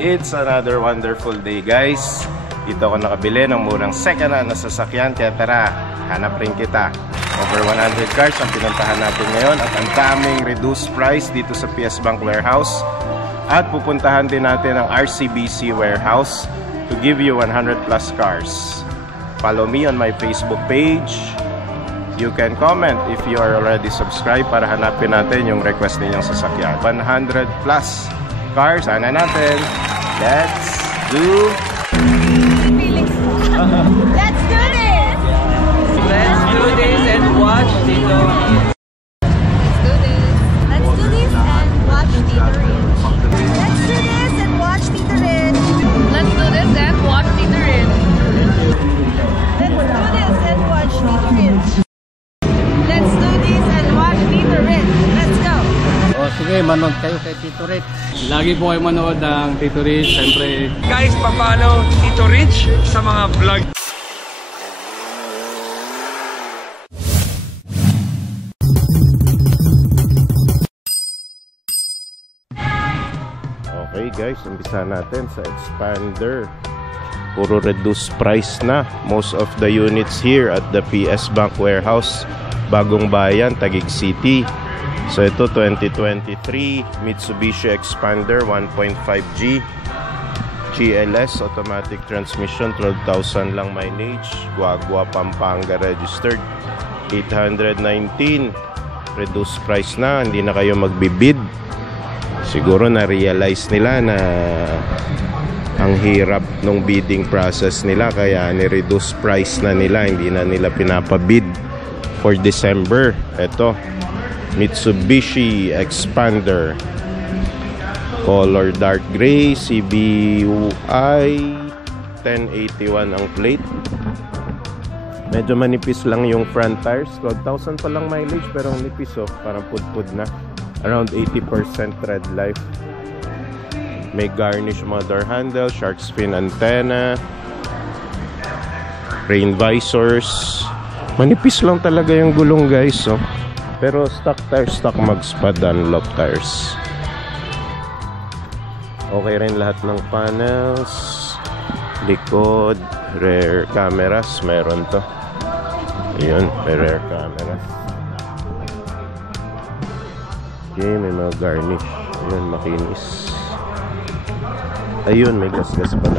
It's another wonderful day, guys. Dito ako nakabili ng murang second-hand na sasakyan. Kaya tara, hanap rin kita. Over 100 cars ang pinuntahan natin ngayon. At ang daming reduced price dito sa PS Bank Warehouse. At pupuntahan din natin ang RCBC Warehouse to give you 100 plus cars. Follow me on my Facebook page. You can comment if you are already subscribed para hanapin natin yung request ninyong sasakyan. 100 plus cars, sana natin. Let's do Let's do this! Let's do this and watch Tito. Let's do this and watch Tito Rich. Let's do this and watch Tito Rich. Let's do this and watch Tito Rich. Let's do this and watch Tito Rich. Let's do this and watch Tito Rich. Let's go! O sige, manood kayo kay Tito Rich. Lagi po kayo manood ng Tito Rich. Siyempre, Guys, papalo Tito Rich sa mga vlog. Okay guys, umpisa natin sa expander. Puro reduced price na. Most of the units here at the PS Bank Warehouse, Bagong Bayan, Taguig City. So ito 2023 Mitsubishi Expander 1.5G GLS automatic transmission, 12,000 lang mileage, Guagua, Pampanga registered, 819. Reduced price na, hindi na kayo magbibid. Siguro na-realize nila na ang hirap nung bidding process nila, kaya ni-reduce price na nila, hindi na nila pinapabid for December. Ito Mitsubishi Expander color dark gray, CBUI 1081 ang plate. Medyo manipis lang yung front tires, 12,000 pa lang mileage pero ang nipis, oh, parang pudpud na. Around 80% tread life. May garnish mga door handle, shark fin antenna, rain visors. Manipis lang talaga yung gulong, guys, oh. Pero stock tires, stock mags pa, Dunlop tires. Okay rin lahat ng panels. Likod, rear cameras, meron to. Ayun, may rear cameras. Okay, may mga garnish. Ayun, makinis. Ayun, may gas-gas pala.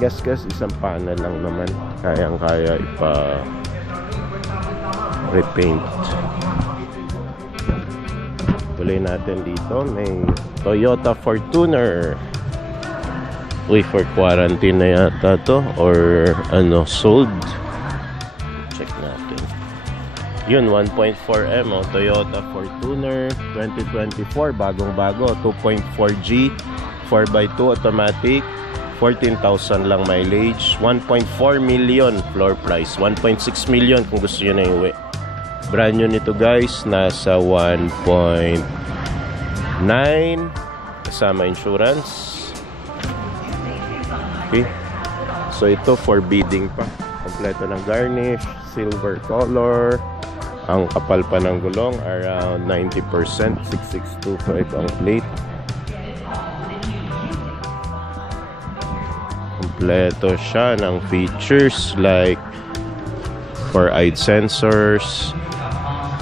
Gas-gas, isang panel lang naman. Kayang-kaya repaint. Tuloy natin dito. May Toyota Fortuner. Uy, for quarantine na yata to, or ano, sold. Check natin. Yun, 1.4M, oh, Toyota Fortuner 2024, bagong-bago, 2.4G 4x2 automatic, 14,000 lang mileage, 1.4 million floor price, 1.6 million kung gusto nyo na iuwi. Brand new nito, guys, nasa 1.9 kasama insurance. Okay, so ito for bidding pa, kompleto ng garnish, silver color, ang kapal pa ng gulong around 90%, 6625 ang plate. Kompleto siya ng features like for-eyed sensors,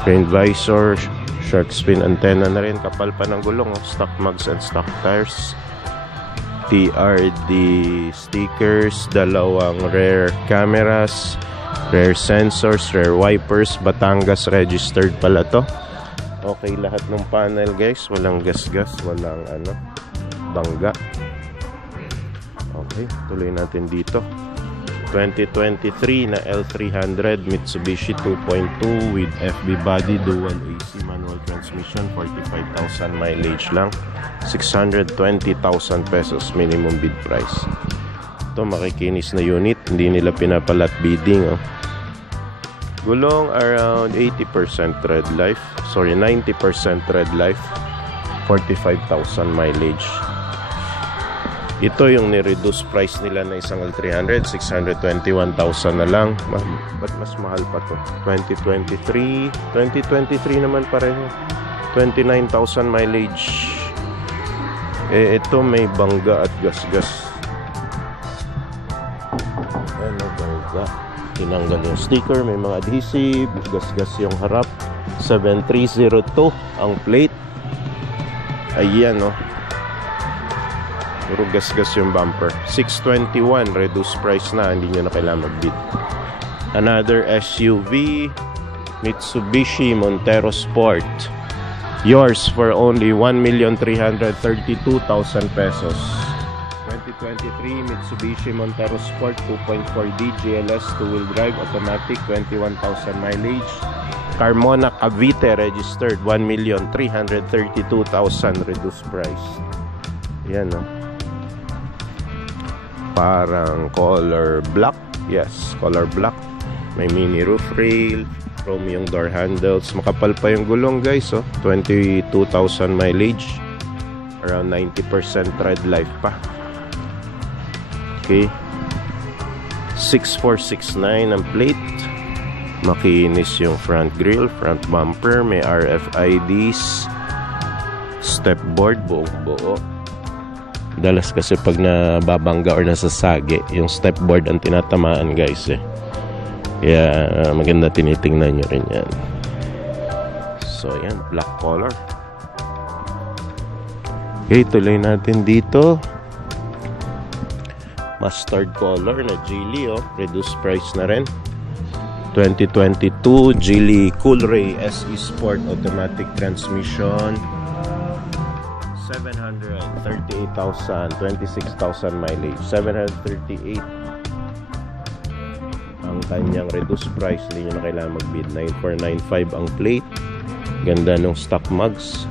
rain visor, shark fin antenna na rin, kapal pa ng gulong, stock mags and stock tires, TRD stickers, dalawang rear cameras, rear sensors, rear wipers, Batangas registered pala to. Okay lahat ng panel, guys, walang gas-gas, walang ano, bangga. Okay, tuloy natin dito. 2023 na L300 Mitsubishi 2.2 with FB body, dual AC manual transmission, 45,000 mileage lang, 620,000 pesos minimum bid price. Ito makikinis na unit, hindi nila pinapalat bidding, oh. Gulong around 80% tread life, sorry 90% tread life, 45,000 mileage. Ito yung ni-reduce price nila na isang L300, 621,000 na lang. Ba't mas mahal pa to? 2023 naman pareho, 29,000 mileage. Ito may bangga at gasgas. Ano bangga? Tinanggal yung sticker, may mga adhesive, gasgas yung harap. 7302 ang plate. Ayan, no. Puro gasgas yung bumper. 621, reduced price na, hindi nyo na kailangan mag-bid. Another SUV, Mitsubishi Montero Sport. Yours for only 1,332,000 pesos. 2023 Mitsubishi Montero Sport 2.4D GLS 2-wheel drive automatic, 21,000 mileage. Carmona Cavite registered, 1,332,000 reduced price. Yan, no. Parang color black. Yes, color black. May mini roof rail, chrome yung door handles. Makapal pa yung gulong, guys, oh. 22,000 mileage. Around 90% tread life pa. Okay. 6469 ang plate. Makinis yung front grille, front bumper. May RFIDs. Step board, buong-buo. Dalas kasi pag nababangga or nasasagi, yung step board ang tinatamaan, guys, eh. Kaya maganda, tinitingnan nyo rin yan. So yan, black color. Okay, tuloy natin dito. Mustard color na Geely, oh. Reduced price na rin. 2022 Geely Coolray SE Sport automatic transmission. 738,000, 26,000 mileage. 738 ang kanyang reduced price. Hindi nyo na kailangan mag-bid. 9495 ang plate. Ganda nung stock mugs.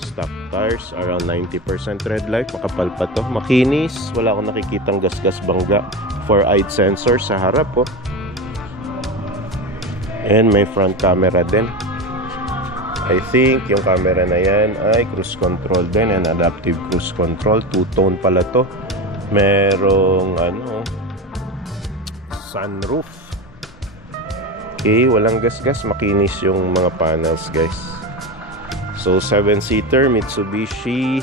Stock tires, around 90% tread life. Makapal pa to. Makinis. Wala akong nakikitang gasgas bangga. 4-eyed sensor sa harap, oh. And may front camera din. I think yung camera na yan ay cruise control din, and adaptive cruise control. Two-tone pala to. Merong sunroof. Okay, walang gasgas. Makinis yung mga panels, guys. So 7-seater Mitsubishi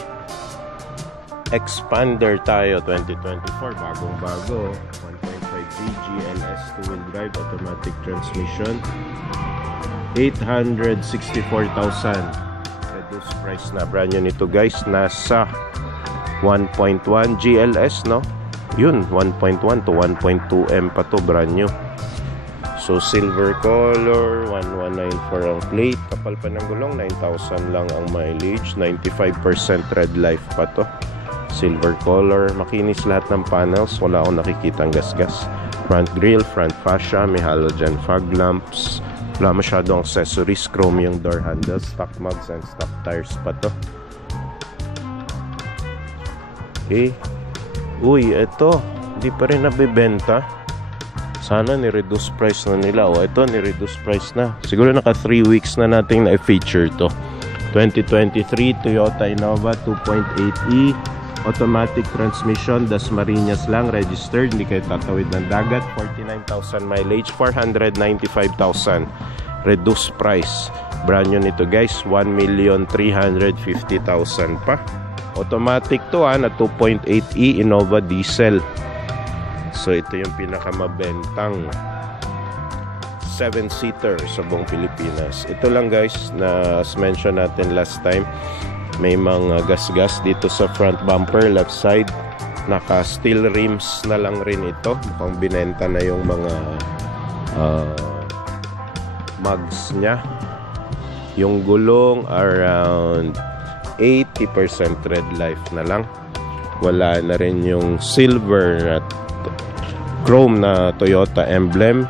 Expander tayo 2024. Bagong bago. 1.5G GLS 2-wheel drive automatic transmission. 864,000 reduced price na. Brand new nito, guys. Nasa 1.1 GLS, no? Yun, 1.1 to 1.2M pa to. Brand new. So silver color, 1194 ang plate. Kapal pa ng gulong, 9,000 lang ang mileage. 95% tread life pa to. Silver color, makinis lahat ng panels. Wala akong nakikitang gasgas. Front grille, front fascia, may halogen fog lamps. Wala masyadong accessories. Chrome yung door handles. Stock mugs and stock tires pa to. Okay. Uy, eto. Hindi pa rin nabibenta. Sana ni-reduce price na nila. O, ito, ni-reduce price na. Siguro naka 3 weeks na nating na-feature to. 2023 Toyota Innova 2.8e. Automatic transmission. Dasmariñas lang. Registered. Hindi kayo tatawid ng dagat. 49,000 mileage. 495,000. Reduced price. Brand new nito, guys. 1,350,000 pa. Automatic to, na 2.8e Innova diesel. So ito yung pinakamabentang 7-seater sa buong Pilipinas. Ito lang, guys, na as mention natin last time, may mga gasgas dito sa front bumper, left side. Naka steel rims na lang rin ito. Mukhang binenta na yung mga mugs nya. Yung gulong around 80% tread life na lang. Wala na rin yung silver at chrome na Toyota emblem.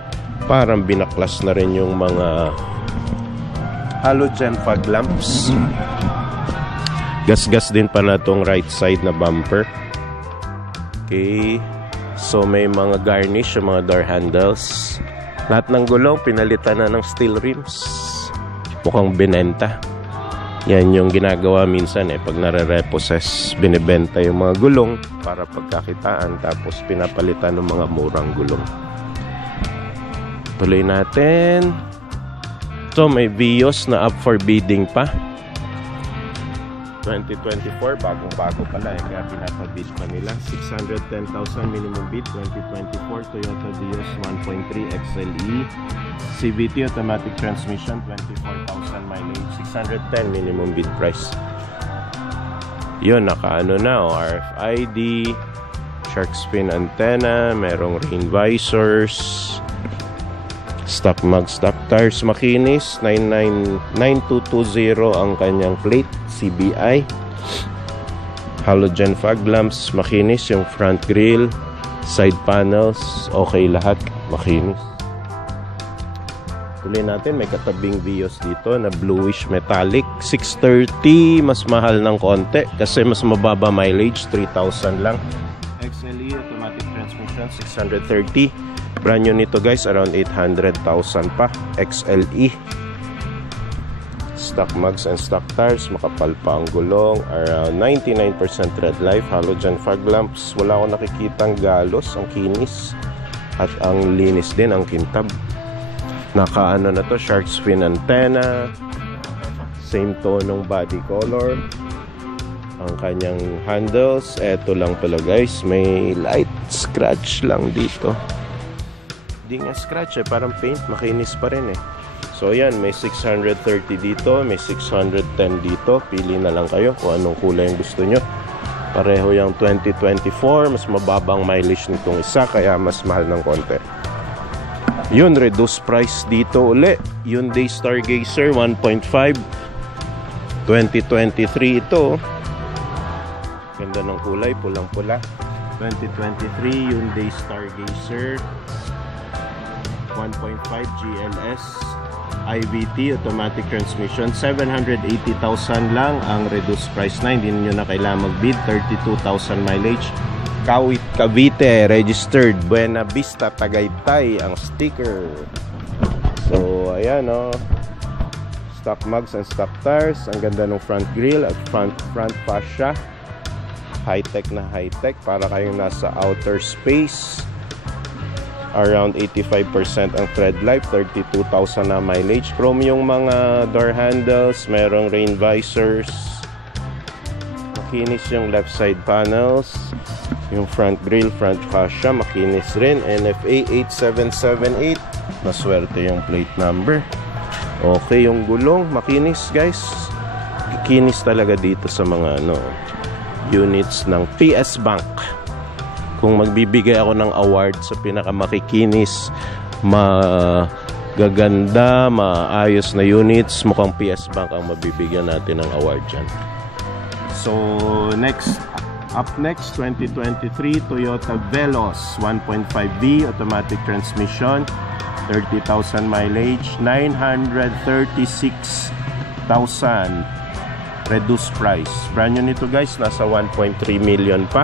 Parang binaklas na rin yung mga halogen fog lamps. Gasgas din pa na itong right side na bumper. Okay. So may mga garnish yung mga door handles. Lahat ng gulong pinalitan na ng steel rims. Mukhang binenta. Yan yung ginagawa minsan, pag nare-repossess, binibenta yung mga gulong para pagkakitaan, tapos pinapalitan ng mga murang gulong. Tuloy natin. So may Vios na up for bidding pa. 2024, bagong-bago pala kaya pinapabid pa nila. 610,000 minimum bid. 2024 Toyota Vios 1.3 XLE CVT automatic transmission, 24,000 mileage, 610 minimum bid price. Yun, nakaano na RFID, shark fin antenna, merong rain visors, stock mag, stock tires, makinis. 9220 ang kanyang plate, CBI. Halogen fog lamps, makinis. Yung front grille, side panels, okay lahat, makinis. Tuloy natin, may katabing Vios dito na bluish metallic. 630, mas mahal ng konti kasi mas mababa mileage, 3,000 lang. XLE automatic transmission, 630. Brand new nito guys, around 800,000 pa. XLE. Stock mugs and stock tires, makapal pa ang gulong, around 99% red life. Halogen fog lamps, wala akong nakikitang galos. Ang kinis at ang linis din, ang kintab. Nakaano na to, shark fin antenna, same tonong body color. Ang kanyang handles, eto lang pala guys, may light scratch lang dito. Hindi nga scratch parang paint, makinis pa rin So yan, may 630 dito, may 610 dito. Pili na lang kayo kung anong kulay yung gusto nyo. Pareho yung 2024, mas mababang mileage nitong isa, kaya mas mahal ng konti. Yun, reduced price dito uli. Hyundai Stargazer 1.5 2023 ito. Ganda ng kulay, pulang-pula. 2023 Hyundai Stargazer 1.5 GLS IVT automatic transmission, 780,000 lang ang reduced price na. Hindi niyo na kailangan mag-bid. 32,000 mileage. Kawit, Cavite, registered. Buena Vista, Tagaytay ang sticker. So, ayan stock mugs and stock tires. Ang ganda ng front grille at front fascia. High-tech na high-tech. Para kayong nasa outer space. Around 85% ang tread life. 32,000 na mileage. Chrome yung mga door handles. Merong rain visors. Makinis yung left side panels. Yung front grille, front fascia, makinis rin. NFA 8778. Maswerte yung plate number. Okay, yung gulong, makinis guys. Kikinis talaga dito sa mga units ng PS Bank. Kung magbibigay ako ng award sa pinakamakikinis, magaganda, maayos na units, mukhang PS Bank ang mabibigyan natin ng award dyan. So, up next, 2023 Toyota Veloz 1.5V automatic transmission, 30,000 mileage, 936,000 reduced price. Brand new nito guys, nasa 1.3 million pa.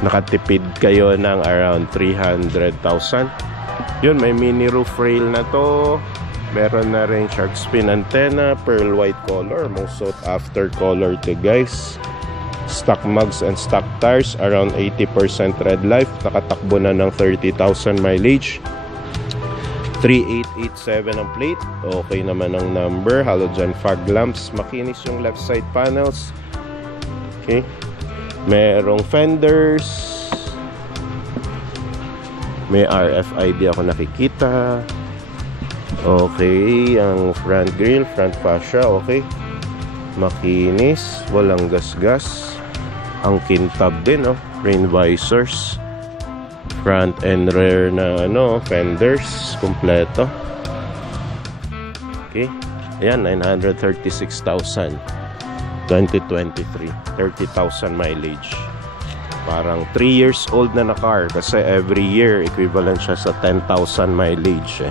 Nakatipid kayo ng around 300,000. Yun, may mini roof rail na to. Meron na rin shark fin antenna, pearl white color, most sought after color to guys. Stock mugs and stock tires, around 80% red life. Nakatakbo na ng 30,000 mileage. 3887 ang plate. Okay naman ang number. Halogen fog lamps. Makinis yung left side panels. Okay. Merong fenders. May RFID ako nakikita. Okay. Ang front grille, front fascia. Okay. Makinis. Walang gasgas. Ang kintab din, rain visors, front and rear na fenders, kompleto. Okay, ayan, 936,000 2023, 30,000 mileage. Parang 3 years old na car kasi every year equivalent siya sa 10,000 mileage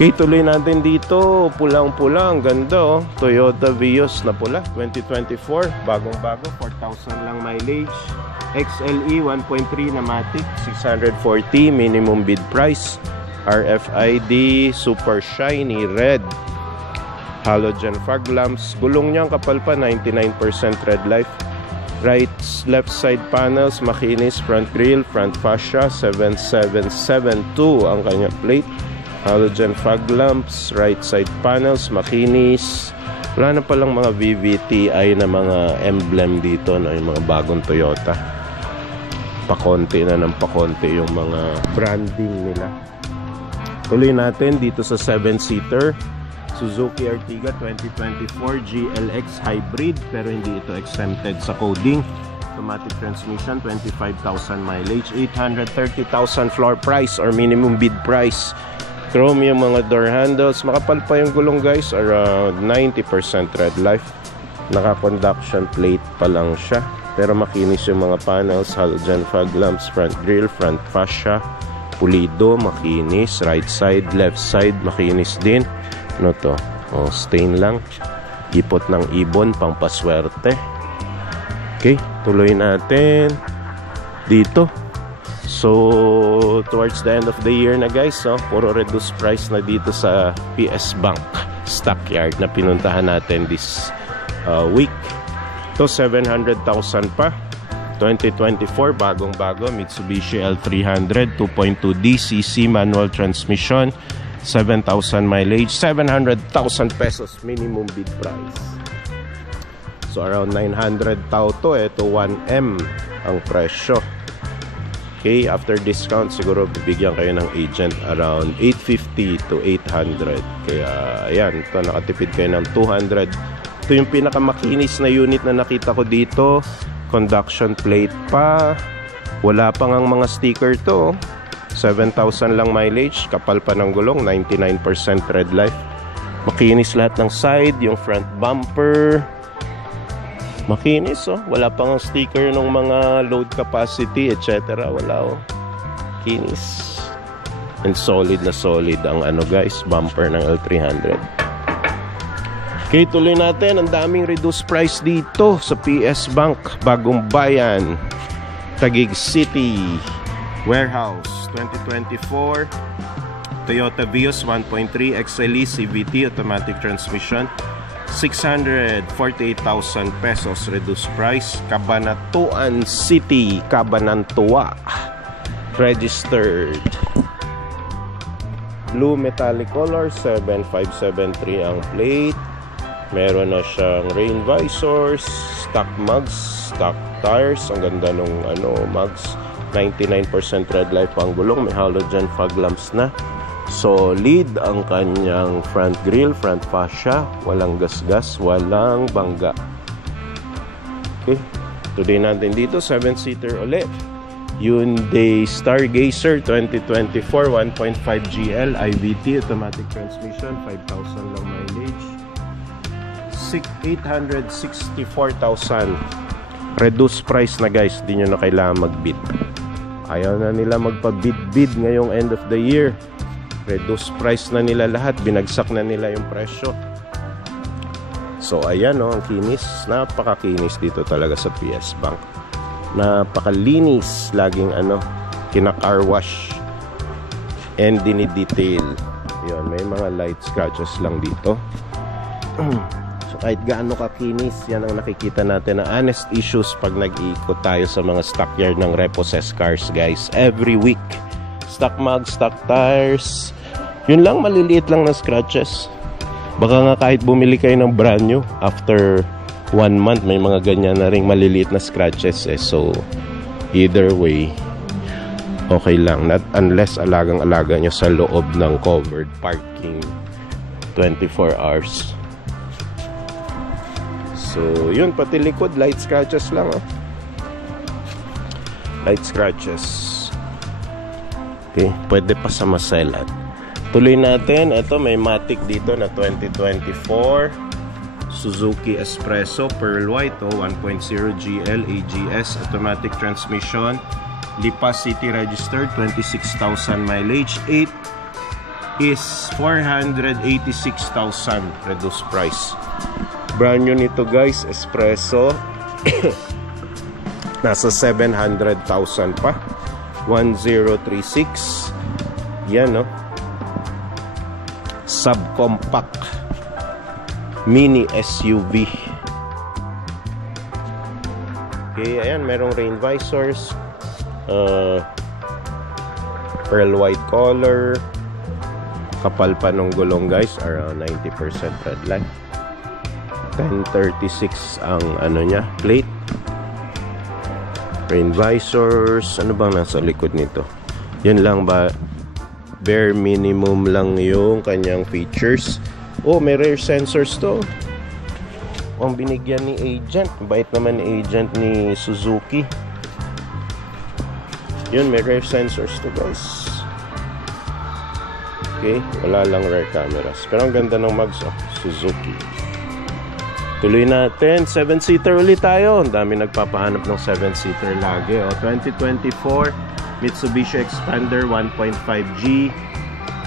Okay, tuloy natin dito. Pulang-pulang, ganda Toyota Vios na pula, 2024. Bagong-bago, 4,000 lang mileage. XLE 1.3 na matic, 640 minimum bid price. RFID, super shiny red. Halogen fog lamps. Gulong niya kapal pa, 99% red life. Left side panels, makinis. Front grille, front fascia, 7772 ang kanya plate. Halogen fog lamps, right side panels, makinis. Wala na palang mga VVTi na mga emblem dito, no? Yung mga bagong Toyota. Pakonti na ng pakonti yung mga branding nila. Tuloy natin dito sa 7-seater Suzuki Ertiga 2024 GLX Hybrid, pero hindi ito exempted sa coding. Automatic transmission, 25,000 mileage, 830,000 floor price or minimum bid price. Chrome yung mga door handles. Makapal pa yung gulong guys, around 90% red life. Naka-conduction plate pa lang siya, pero makinis yung mga panels, halogen fog lamps, front grille, front fascia, pulido, makinis. Right side, left side, makinis din. Ano to? Oh, stain lang. Ipot ng ibon, pang paswerte. Okay, tuloy natin dito. So, towards the end of the year na guys, so, puro reduced price na dito sa PS Bank Stockyard na pinuntahan natin this week. Ito, 700,000 pa. 2024, bagong-bago. Mitsubishi L300, 2.2 DCC manual transmission, 7,000 mileage, 700,000 pesos minimum bid price. So, around 900,000 to. Ito, 1M ang presyo. Okay, after discount, siguro bibigyan kayo ng agent around 850 to 800. Kaya, ayan, ito, nakatipid kayo ng 200. Ito yung pinakamakinis na unit na nakita ko dito. Conduction plate pa. Wala pa ngang mga sticker to. 7,000 lang mileage. Kapal pa ng gulong. 99% red life. Makinis lahat ng side. Yung front bumper. Makinis, oh. Wala pa ngang sticker ng mga load capacity, etc. Wala, oh. Kinis. And solid na solid ang ano guys, bumper ng L300. Okay, tuloy natin. Ang daming reduced price dito sa PS Bank Bagong Bayan, Taguig City Warehouse 2024 Toyota Vios 1.3 XLE CVT automatic transmission, 648,000 pesos reduced price. Cabanatuan City, Cabanantua registered. Blue metallic color, 7573 ang plate. Meron na siyang rain visors, stock mugs, stock tires. Ang ganda nung ano, mugs. 99% red life ang gulong. May halogen fog lamps na. Solid ang kanyang front grille, front fascia. Walang gasgas, walang bangga. Okay. Today natin dito, 7-seater ulit. Hyundai Stargazer 2024 1.5 GL IVT automatic transmission, 5,000 lang mileage. 864,000 reduced price na guys, di nyo na kailangan magbid. Ayaw na nila magpa-bid-bid ngayong end of the year. Reduced price na nila lahat, binagsak na nila yung presyo. So ayan, oh, ang kinis, napakakinis dito talaga sa PS Bank. Napakalinis, laging ano, kina-car wash and dinidetail. Yun, may mga light scratches lang dito. So kahit gaano kakinis, yan ang nakikita natin na honest issues pag nag-iikot tayo sa mga stockyard ng repossessed cars guys. Every week, stock mugs, stock tires, yun lang, maliliit lang na scratches. Baka nga kahit bumili kayo ng brand new, after 1 month may mga ganyan na ring maliliit na scratches eh. So either way, okay lang, not unless alagang-alaga nyo sa loob ng covered parking 24 hours. So yun, pati likod light scratches lang, oh. Light scratches. Okay, pwede pa sa maselan. Tuloy natin. Ito, may matic dito na 2024 Suzuki Espresso Pearl White, oh, 1.0 GL AGS automatic transmission, Lipa City registered, 26,000 mileage. 8 is 486,000 reduced price. Brand new nito guys, Espresso. Nasa 700,000 pa. 1036. Yan, no? Subcompact mini SUV. Okay, ayan, merong rain visors, pearl white color, kapal pa nung gulong guys, around 90% red light. 1036 ang ano niya, plate. Rain visors. Ano bang nasa likod nito? Yun lang ba? Bare minimum lang yung kanyang features. Oh, may rear sensors to. Ang binigyan ni agent. Bait naman ni agent ni Suzuki. Yun, may rear sensors to, guys. Okay, wala lang rear cameras. Pero ang ganda ng mags, oh, Suzuki. Tuloy natin, 7-seater ulit tayo. Ang dami nagpapahanap ng 7-seater lagi. O, 2024 Mitsubishi Expander 1.5G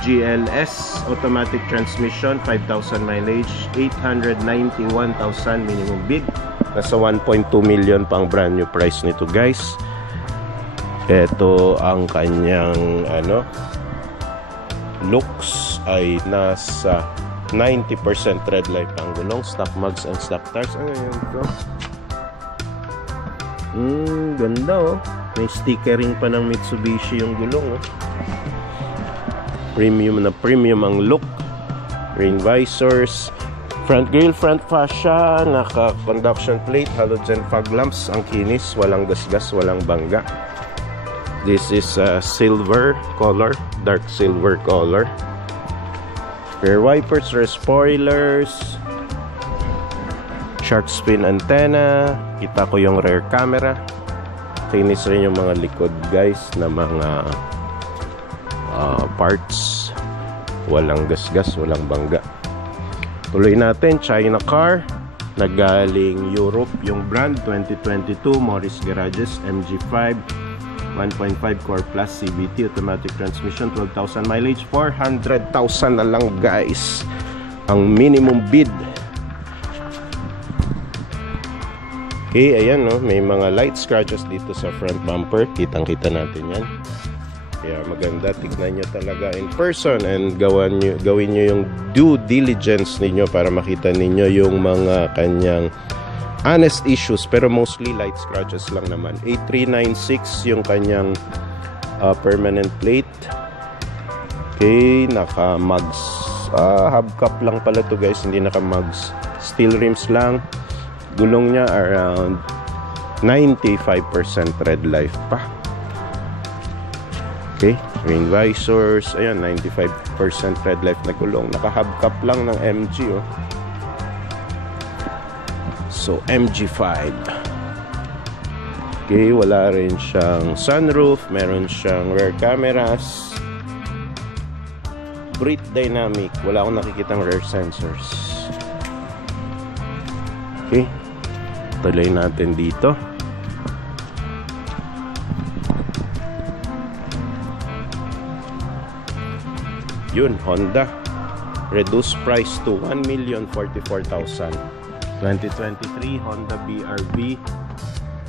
GLS automatic transmission, 5,000 mileage, 891,000 minimum bid. Nasa 1.2 million pang brand new price nito, guys. Ito ang kanyang ano, looks ay nasa 90% tread life ang gulong, stock mugs and stock tires. Ano yun ito? Ganda, oh. May stickering pa ng Mitsubishi yung gulong, oh. Premium na premium ang look. Rain visors, front grille, front fascia, naka conduction plate, halogen fog lamps. Ang kinis, walang gasgas, walang bangga. This is silver color, dark silver color. Rear wipers, rear spoilers, shark fin antenna. Kita ko yung rear camera. Kinis rin yung mga likod, guys, na mga parts. Walang gasgas, walang bangga. Tuloy natin, China car. Nagaling Europe yung brand, 2022 Morris Garages MG5 1.5 Core Plus CVT automatic transmission, 12,000 mileage, 400,000 na lang, guys, ang minimum bid. Okay, ayan, no, may mga light scratches dito sa front bumper. Kitang-kita natin yan. Kaya maganda, tignan nyo talaga in person and gawin nyo yung due diligence ninyo para makita ninyo yung mga kanyang honest issues, pero mostly light scratches lang naman. 8396 yung kanyang permanent plate. Okay, naka mugs. Hubcap lang pala to, guys, hindi naka mugs. Steel rims lang. Gulong niya around 95% tread life pa. Okay, rain visors, ayan, 95% tread life na gulong. Naka hubcap lang ng MG, oh. So, MG5. Okay, wala rin siyang sunroof. Meron siyang rear cameras. Brake dynamic. Wala akong nakikitang rear sensors. Okay. Tuloy natin dito. Yun, Honda. Reduced price to 1,044,000. 2023 Honda BRV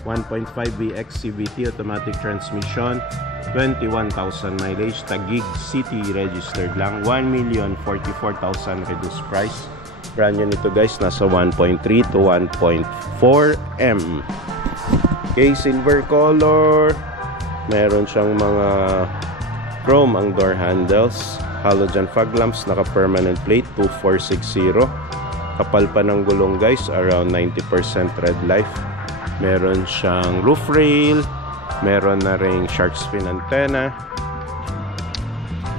1.5 VX CVT automatic transmission, 21,000 mileage, Taguig City registered lang, 1,044,000 reduced price. Brand new nito, guys, nasa 1.3 to 1.4 M. Okay, silver color. Meron siyang mga chrome ang door handles, halogen fog lamps, naka permanent plate, 2460. Kapal pa ng gulong, guys, around 90% tread life. Meron siyang roof rail. Meron na ring shark fin antenna.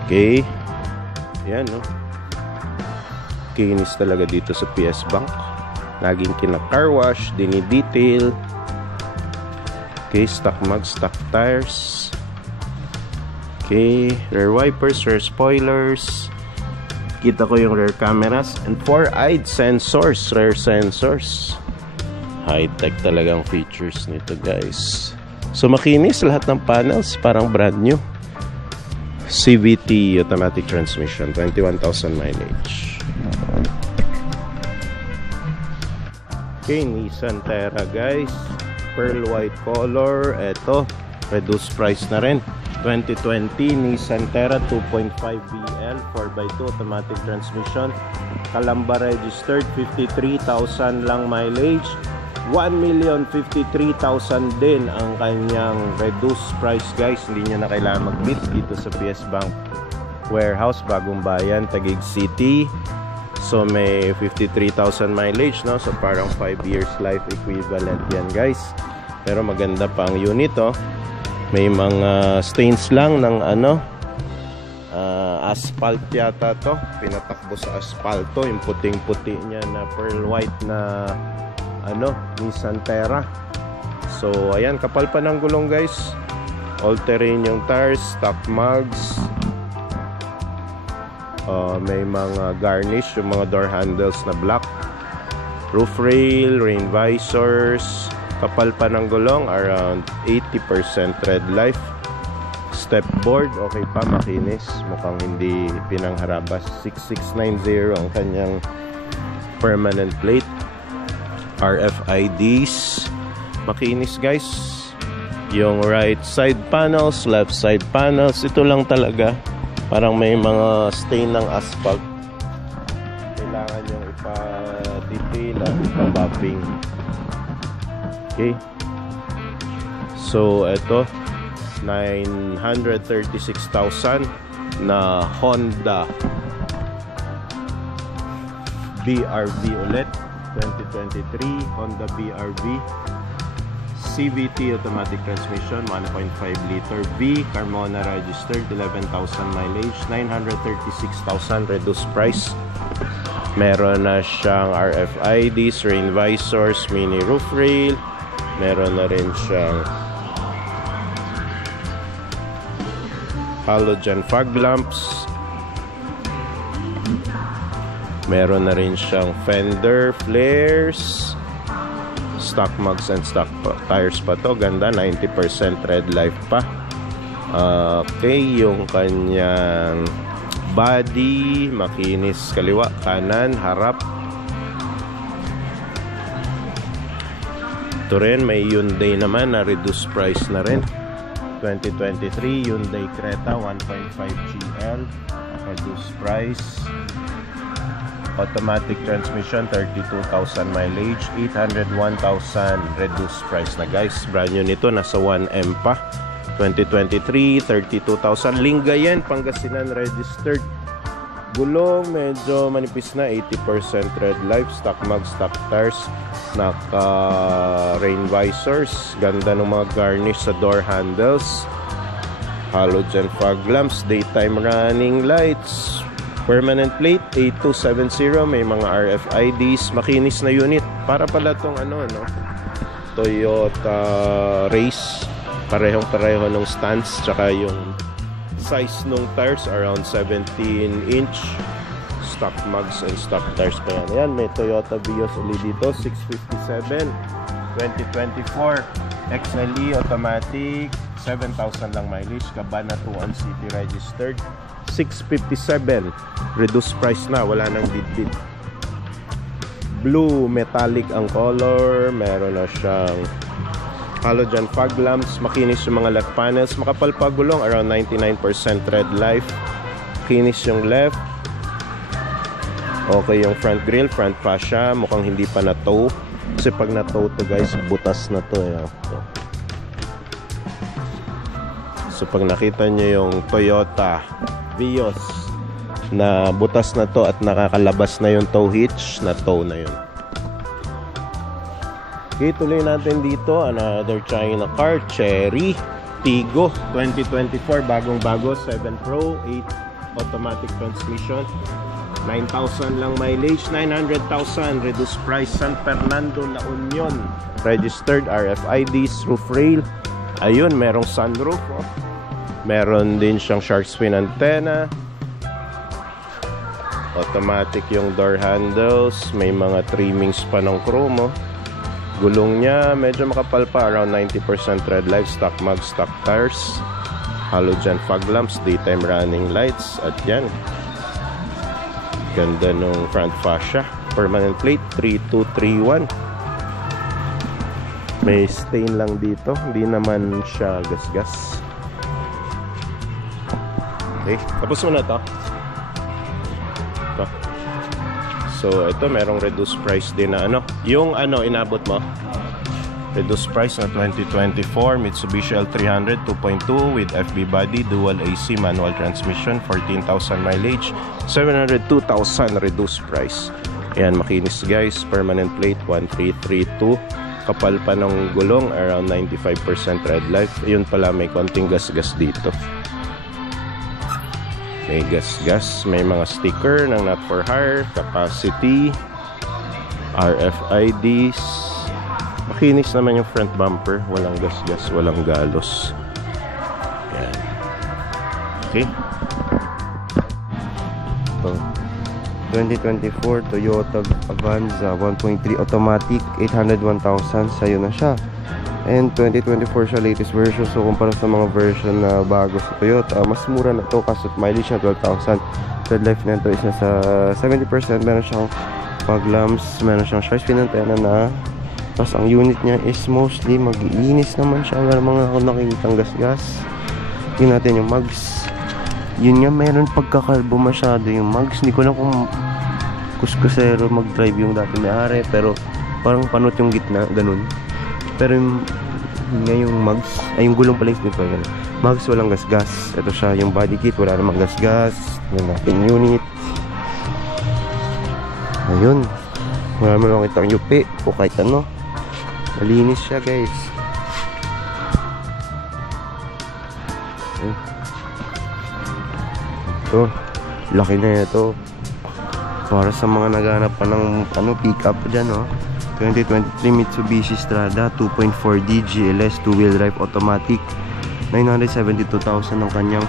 Okay. Ayan, no. Kinis talaga dito sa PS Bank. Laging kina-car wash, dini-detail. Okay, stock mugs, stock tires. Okay, rear wipers, rear spoilers. Kita ko yung rear cameras and 4-eyed sensors, rear sensors. High-tech talagang features nito, guys. So makinis lahat ng panels, parang brand new. CVT automatic transmission, 21,000 mileage. Okay, Nissan Terra, guys. Pearl white color. Eto, reduced price na rin. 2020 Nissan Terra 2.5 VL 4x2 automatic transmission, Calamba registered, 53,000 lang mileage, 1,053,000 din ang kanyang reduced price, guys. Hindi nyo na kailangan mag-bid dito sa PS Bank Warehouse, Bagong Bayan, Taguig City. So may 53,000 mileage, no? So parang 5 years life equivalent yan, guys. Pero maganda pa ang unit, oh. May mga stains lang ng asphalt yata to. Pinatakbo sa asphalto, yung puting-puti niya na pearl white na Nissan Terra. So ayan, kapal pa ng gulong, guys. All-terrain yung tires, stock mugs. May mga garnish, yung mga door handles na black. Roof rail, rain visors. Kapal pa ng gulong, around 80% tread life. Step board, okay pa, makinis. Mukhang hindi pinangharabas. 6690 ang kanyang permanent plate. RFIDs, makinis, guys. Yung right side panels, left side panels, ito lang talaga. Parang may mga stain ng asphalt. Kailangan yung ipa-detail at ipa-buffing. Okay. So, ito 936,000 na Honda BRV ulit. 2023 Honda BRV. CVT automatic transmission, 1.5 liter V, Carmona registered, 11,000 mileage, 936,000 reduced price. Meron na siyang RFIDs, rain visors, mini roof rail. Meron na rin siyang halogen fog lamps. Meron na rin siyang fender flares. Stock mugs and stock tires pa to. Ganda, 90% tread life pa. Okay, yung kanyang body, makinis kaliwa, kanan, harap. Ito rin, may Hyundai naman na reduced price na rin. 2023 Hyundai Creta 1.5 GL, reduced price. Automatic transmission, 32,000 mileage, 801,000 reduced price na, guys. Brand new nito, nasa 1M pa. 2023 32,000. Lingayen, Pangasinan registered. Gulong medyo manipis na, 80% tread life. Stock mag, stock tires. Naka rain visors. Ganda ng mga garnish sa door handles. Halogen fog lamps, daytime running lights. Permanent plate 8270, may mga RFIDs, makinis na unit. Para pala tong Toyota Race. Parehong-pareho ng stance, tsaka yung size ng tires around 17 inch. Stock mugs and stock tires pa yan. Ayan, may Toyota Vios ulit dito, 657 2024 XLE automatic, 7,000 lang mileage. Cabana 2 City registered, 657 reduced price na, wala nang bid-bid. Blue metallic ang color. Meron na siyang halogen fog lamps, makinis yung mga left panels, makapal pa gulong, around 99% tread life, kinis yung left. Okay yung front grille, front fascia, mukhang hindi pa na-tow. Kasi pag na-tow to, guys, butas na to. So pag nakita nyo yung Toyota Vios na butas na to at nakakalabas na yung tow hitch, na-tow na yun. Okay, tuloy natin dito. Another China car, Chery Tiggo 2024, bagong-bago, 7 Pro, 8 automatic transmission, 9,000 lang mileage, 900,000 reduced price. San Fernando, La Union registered, RFIDs, roof rail. Ayun, merong sunroof, oh. Meron din siyang shark fin antenna. Automatic yung door handles, may mga trimmings pa ng chrome, oh. Gulong niya medyo makapal pa, around 90% tread life. Stock mag, stock tires, halogen fog lamps, daytime running lights. At yan, ganda nung front fascia. Permanent plate 3231. May stain lang dito, hindi naman siya gasgas. Okay, tapos muna to. So ito merong reduced price din na yung inabot mo Reduced price na 2024 Mitsubishi L300 2.2 with FB body, dual AC, manual transmission, 14,000 mileage, 702,000 reduced price. Ayan, makinis guys, permanent plate 1332, kapal pa ng gulong, around 95% red light. Yun pala, may konting gas-gas dito. May gas-gas, may mga sticker ng not for hire, capacity, RFIDs. Makinis naman yung front bumper, walang gas-gas, walang galos. Ayan. Okay. Ito, 2024 Toyota Avanza 1.3 automatic, 801,000, sayo na siya. And 2024 siya, latest version. So kumpara sa mga version na bago sa Toyota, mas mura na to kasi mileage na 12,000. Third life na ito is nasa 70%. Meron siyang fog lamps, meron siyang choice pin antenna na. Tapos ang unit niya is mostly mag-iinis naman siya. Wala mga ako nakikitang gas-gas. Tingnan natin yung mugs. Yun nga, meron pagkakalbo masyado yung mugs. Hindi ko lang kung kuskusero mag-drive yung dati may-ari, pero parang panot yung gitna, ganun. Pero yung mugs, ay yung gulong pala yung slipper, ganun. Mugs, walang gas-gas. Ito siya, yung body kit, wala namang gas-gas. Yung natin unit. Ayun. Wala mo lang kitang yupi o kahit ano. Malinis siya guys. Ito, laki na ito. Para sa mga naghanap pa ng pick-up dyan, 2023 Mitsubishi Strada 2.4D GLS 2-wheel drive automatic, 972,000 ang kanyang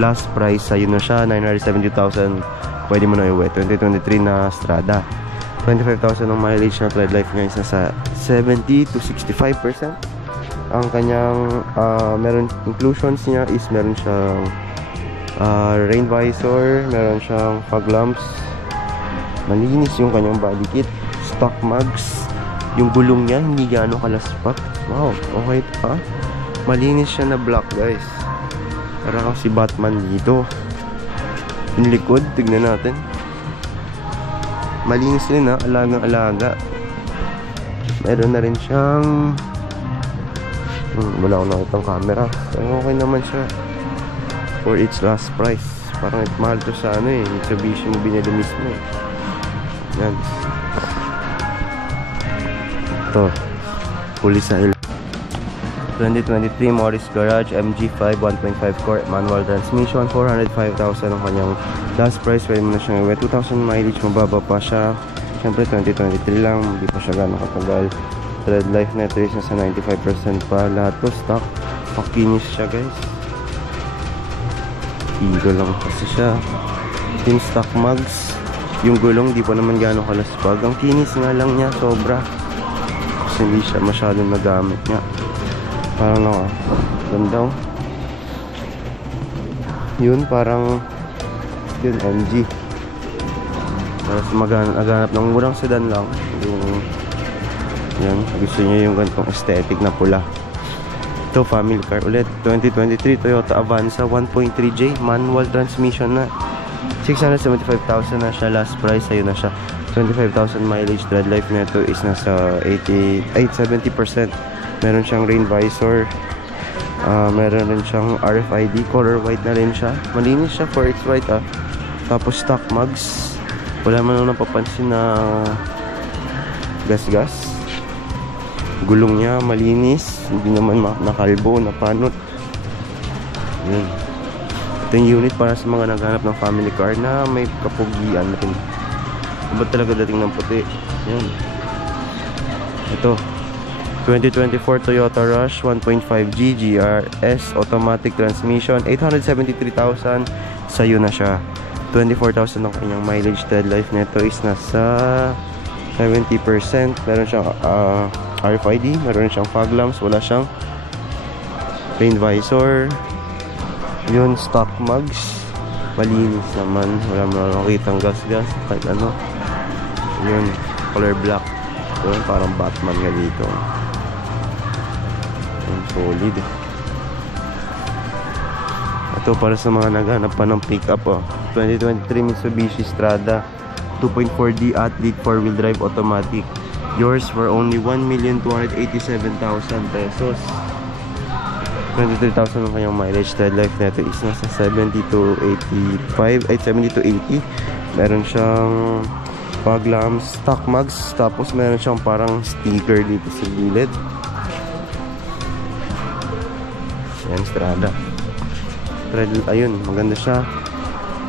last price. Ayun na siya, 972,000. Pwede mo na iuwi. 2023 na Strada, 25,000 ang mileage na thread life niya, isa sa 70 to 65%. Ang kanyang meron inclusions niya is meron siyang rain visor, meron siyang fog lamps, malinis yung kanyang body kit, stock mugs, yung gulong niya hindi gaano kalaspak. Wow, okay pa. Malinis siya na black guys, para kang si Batman dito. Yung likod, tignan natin. Malinis rin alagang-alaga. Meron na rin siyang wala akong nakitang camera, pero okay naman siya for its last price. Parang mahal to sa Mitsubishi mo binili mismo. Yan. Ito, fully style 2023 Morris Garage MG5 1.5 core manual transmission, 405,000 ang kanyang last price. Pwede mo na siyang iwi, 2,000 mileage, mababa pa siya. Siyempre 2023 lang, hindi pa siya gano'ng katagal. Thread life na ito is nasa 95% pa. Lahat to stock, pakinis siya guys. Hilo lang kasi siya. Yung stock mugs, yung gulong di pa naman gano'ng kalaspag. Ang kinis nga lang niya, sobra, kasi hindi siya masyadong nagamit niya. Parang ganda. Yun, parang yun, MG. Para sa maghanap ng murang sedan lang, yung yan, gusto niya yung ganitong aesthetic na pula. Ito, family car ulit, 2023 Toyota Avanza 1.3J manual transmission na, 675,000 na siya last price. Ayun na siya, 25,000 mileage. Thread life na ito is nasa 70%. Meron siyang rain visor, meron rin siyang RFID, color white na rin siya. Malinis siya for its white Tapos stock mugs, wala man lang napapansin na gas-gas. Gulong niya malinis, hindi naman nakalbo, napanot. Yun. Ito yung unit para sa mga naghanap ng family car na may kapugian rin. Ba't talaga dating ng puti? Yan. Ito, 2024 Toyota Rush 1.5G GRS automatic transmission, 873,000. Sayo na siya, 24,000 ang kanyang mileage. Thread life nito is nasa 70%. Meron siyang RFID, meron siyang fog lamps, wala siyang rain visor. Yun, stock mugs, malinis naman, wala mo nakitang gas-gas kahit ano. Yun, color black. Yun, parang Batman nga dito. Yun, solid. Ito para sa mga naghanap pa ng pickup 2023 Mitsubishi Strada 2.4D Athlete 4-wheel drive automatic, Yours for only 1,287,000 pesos. 23,000 ang kanyang mileage. Tread life nito is nasa 70 to 85, ay 70 to 80. Meron siyang fog lamps, stock mags, tapos meron siyang parang sticker dito sa gilid. Ayan, Strada. Tread, ayun, maganda siya.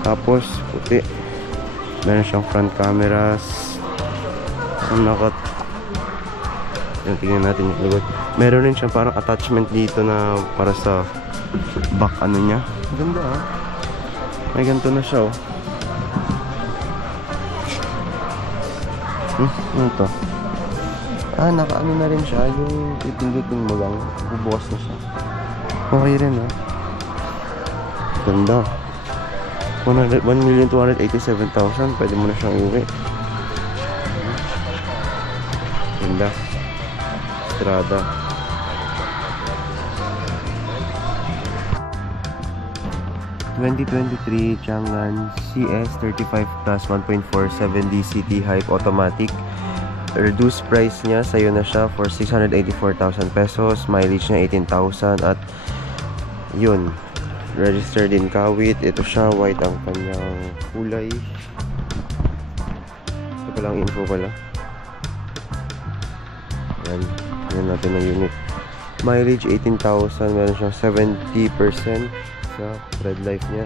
Tapos, puti. Meron siyang front cameras. Tingnan natin yung likod. Meron rin siyang parang attachment dito na para sa back ano niya. Ganda ah. May ganito na siya oh. Ano to? Naka-ano na rin siya. Yung ipindutin mo lang. Bubukas na siya. Okay rin ah. Ganda. 1,287,000. Pwede mo na siyang iuwi. Ganda. Strada. ...2023 Changan CS35 Plus 1.47 DCT Hype Automatic. Reduced price niya, sa'yo na siya for 684,000 pesos. Mileage niya 18,000 at yun, registered in Kawit. Ito siya, white ang kanyang kulay. Ito palang info pala. Yan. Yan natin ang unit. Mileage 18,000. Meron siyang 70% sa tread life niya.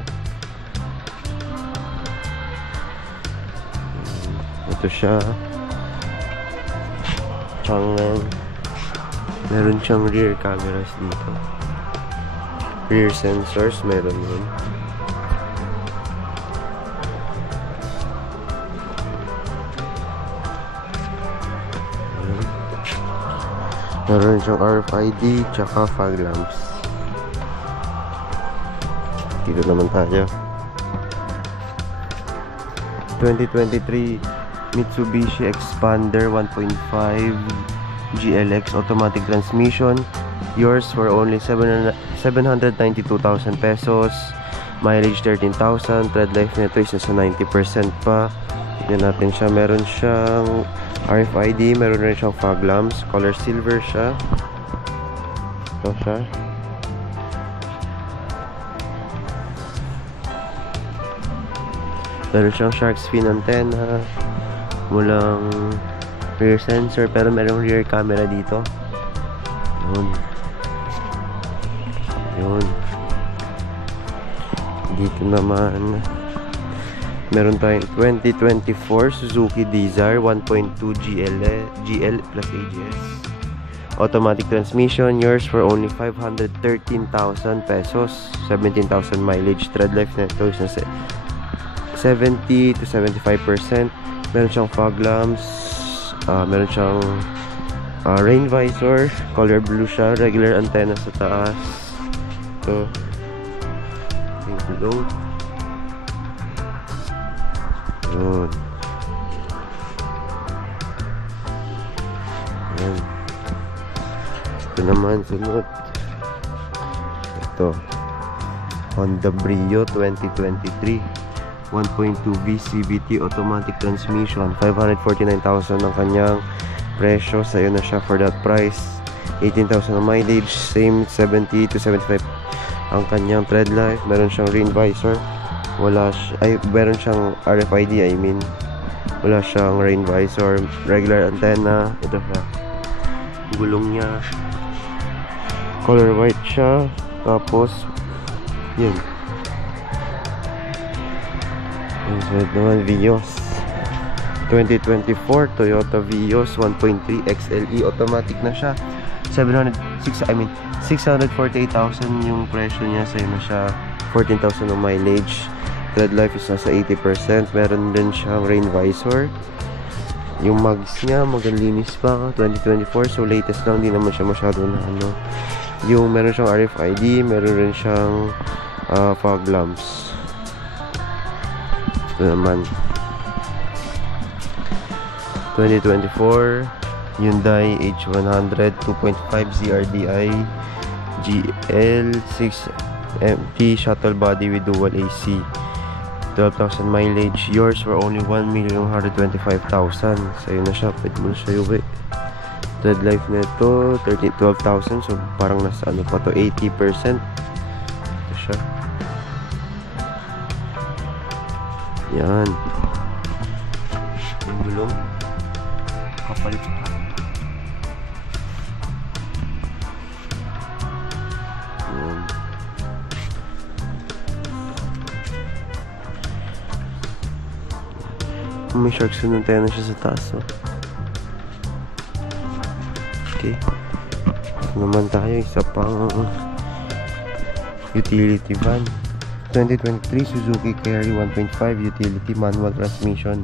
Ito siya. Changan. Meron siyang rear cameras dito. Rear sensors. Meron yun. Meron siyang RFID tsaka fog lamps. Dito naman tayo. 2023 Mitsubishi Expander 1.5 GLX automatic transmission. Yours for only 792,000 pesos. Mileage 13,000. Tread life nito is nasa 90% pa. Tignan natin siya. Meron siyang RFID, meron rin siyang fog lamps. Color silver siya. Ito siya. Meron siyang shark's fin antenna. Walang rear sensor, pero merong rear camera dito. Yun. Yun. Dito naman meron tayong 2024 Suzuki Dzire 1.2 GL plus AGS automatic transmission. Yours for only 513,000 pesos. 17,000 mileage. Tread life nito is nasa 70 to 75%. Meron siyang fog lamps. Meron siyang rain visor. Color blue siya. Regular antenna sa taas. Ito yung below. Yun. Yan. Ito naman sunod. Ito Honda Brio 2023 1.2V CVT automatic transmission. 549,000 ang kanyang presyo. Sa'yo na siya for that price. 18,000 ang mileage. Same 70 to 75 ang kanyang tread life. Meron siyang rain visor. Meron siyang RFID, I mean. Wala siyang rain visor. Regular antenna. Ito siya. Gulong niya. Color white siya. Tapos, yun. Sunod naman, Vios. 2024 Toyota Vios 1.3 XLE. Automatic na siya. 648,000 yung presyo niya. Sa'yo na siya. 14,000 ang mileage. Tread life is nasa 80%. Meron din siyang rain visor. Yung mags niya maglinis pa. 2024, so latest lang. Hindi naman siya masyado na ano. Yung meron siyang RFID. Meron rin siyang fog lamps. Ito naman 2024 Hyundai H100 2.5 ZRDI GL 6 MT shuttle body with dual AC. Ito 12,000 mileage. Yours for only 1,125,000. Sa'yo na siya. Pwede mo na siya uwi. Tread life na ito 12,000. So parang nasa ano pa to, 80%. Ito siya. Yan. Yung gulong kapal pa. Yan. May shark fin antenna siya sa taas, oh. Okay. Ito naman tayo, isa pang utility van. 2023 Suzuki Carry 1.5 utility manual transmission.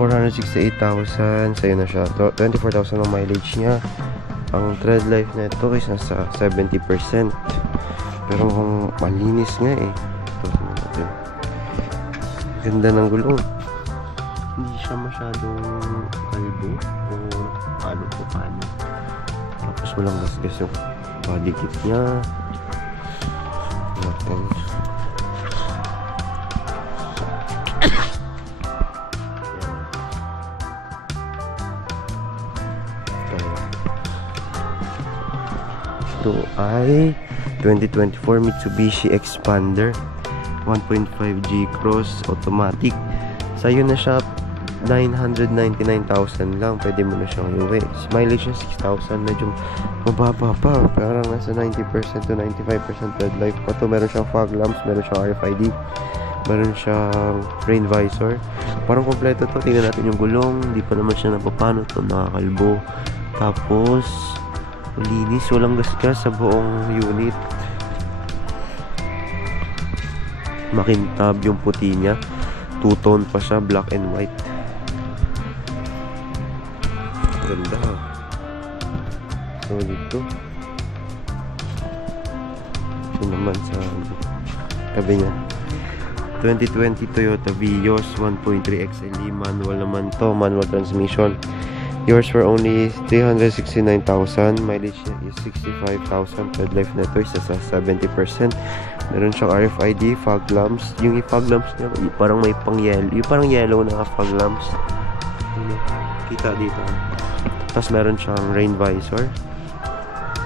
468,000. Sa'yo na siya. 24,000 ang mileage niya. Ang tread life na ito is nasa 70%. Pero malinis nga eh. Ito natin. Ganda ng gulong. Hindi siya masyadong kalbo o paano po paano. Tapos walang gasgas yung body kit niya. Natin. Ito ay 2024 Mitsubishi Expander 1.5 G-Cross automatic. Sa'yo na siya 999,000 lang. Pwede mo na siyang iuwi. Mileage niya 6,000. Medyo mababa pa. Parang nasa 90% to 95% tread life pa to. Meron siyang fog lamps. Meron siyang RFID. Meron siyang rain visor. Parang kompleto to. Tingnan natin yung gulong. Hindi pa naman siya napapano to. Nakakalbo. Tapos malinis. Walang gasgas sa buong unit. Makintab yung puti niya. Two-tone pa siya, black and white. Ganda. So dito. Ito naman sa tabi niya. 2020 Toyota Vios 1.3 XLE. Manual naman to. Manual transmission. Yours for only 369,000. Mileage niya is 65,000. Tread life na ito is sa 70%. Meron siyang RFID, fog lamps. Yung fog lamps niya, parang may pang yellow. Yung parang yellow na fog lamps. Kita dito. Tapos meron siyang rain visor.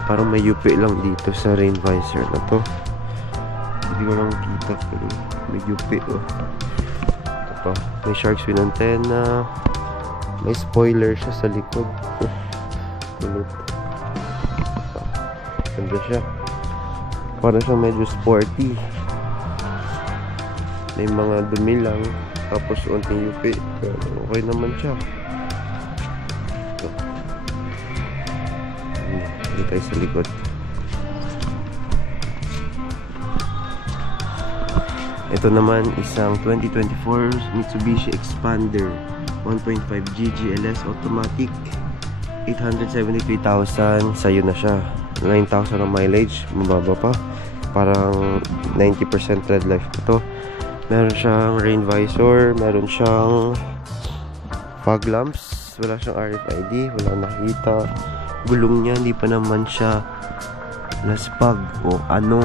Parang may UP lang dito sa rain visor na to. Hindi ko lang kita. Pero may UP, oh. Ito pa. May shark fin antenna. May spoiler siya sa likod. Kulit. Ganda siya. Para siya medyo sporty. May mga dumi lang. Tapos unting UP. Pero okay naman siya. Ito. Hindi tayo sa likod. Ito naman isang 2024 Mitsubishi Expander 1.5 GGLS automatic. 873,000. Sa'yo na siya. 9,000 ang mileage. Mababa pa. Parang 90% tread life ito. Meron siyang rain visor. Meron siyang fog lamps. Wala siyang RFID. Wala nakita. Gulong niya hindi pa naman siya naspag o ano.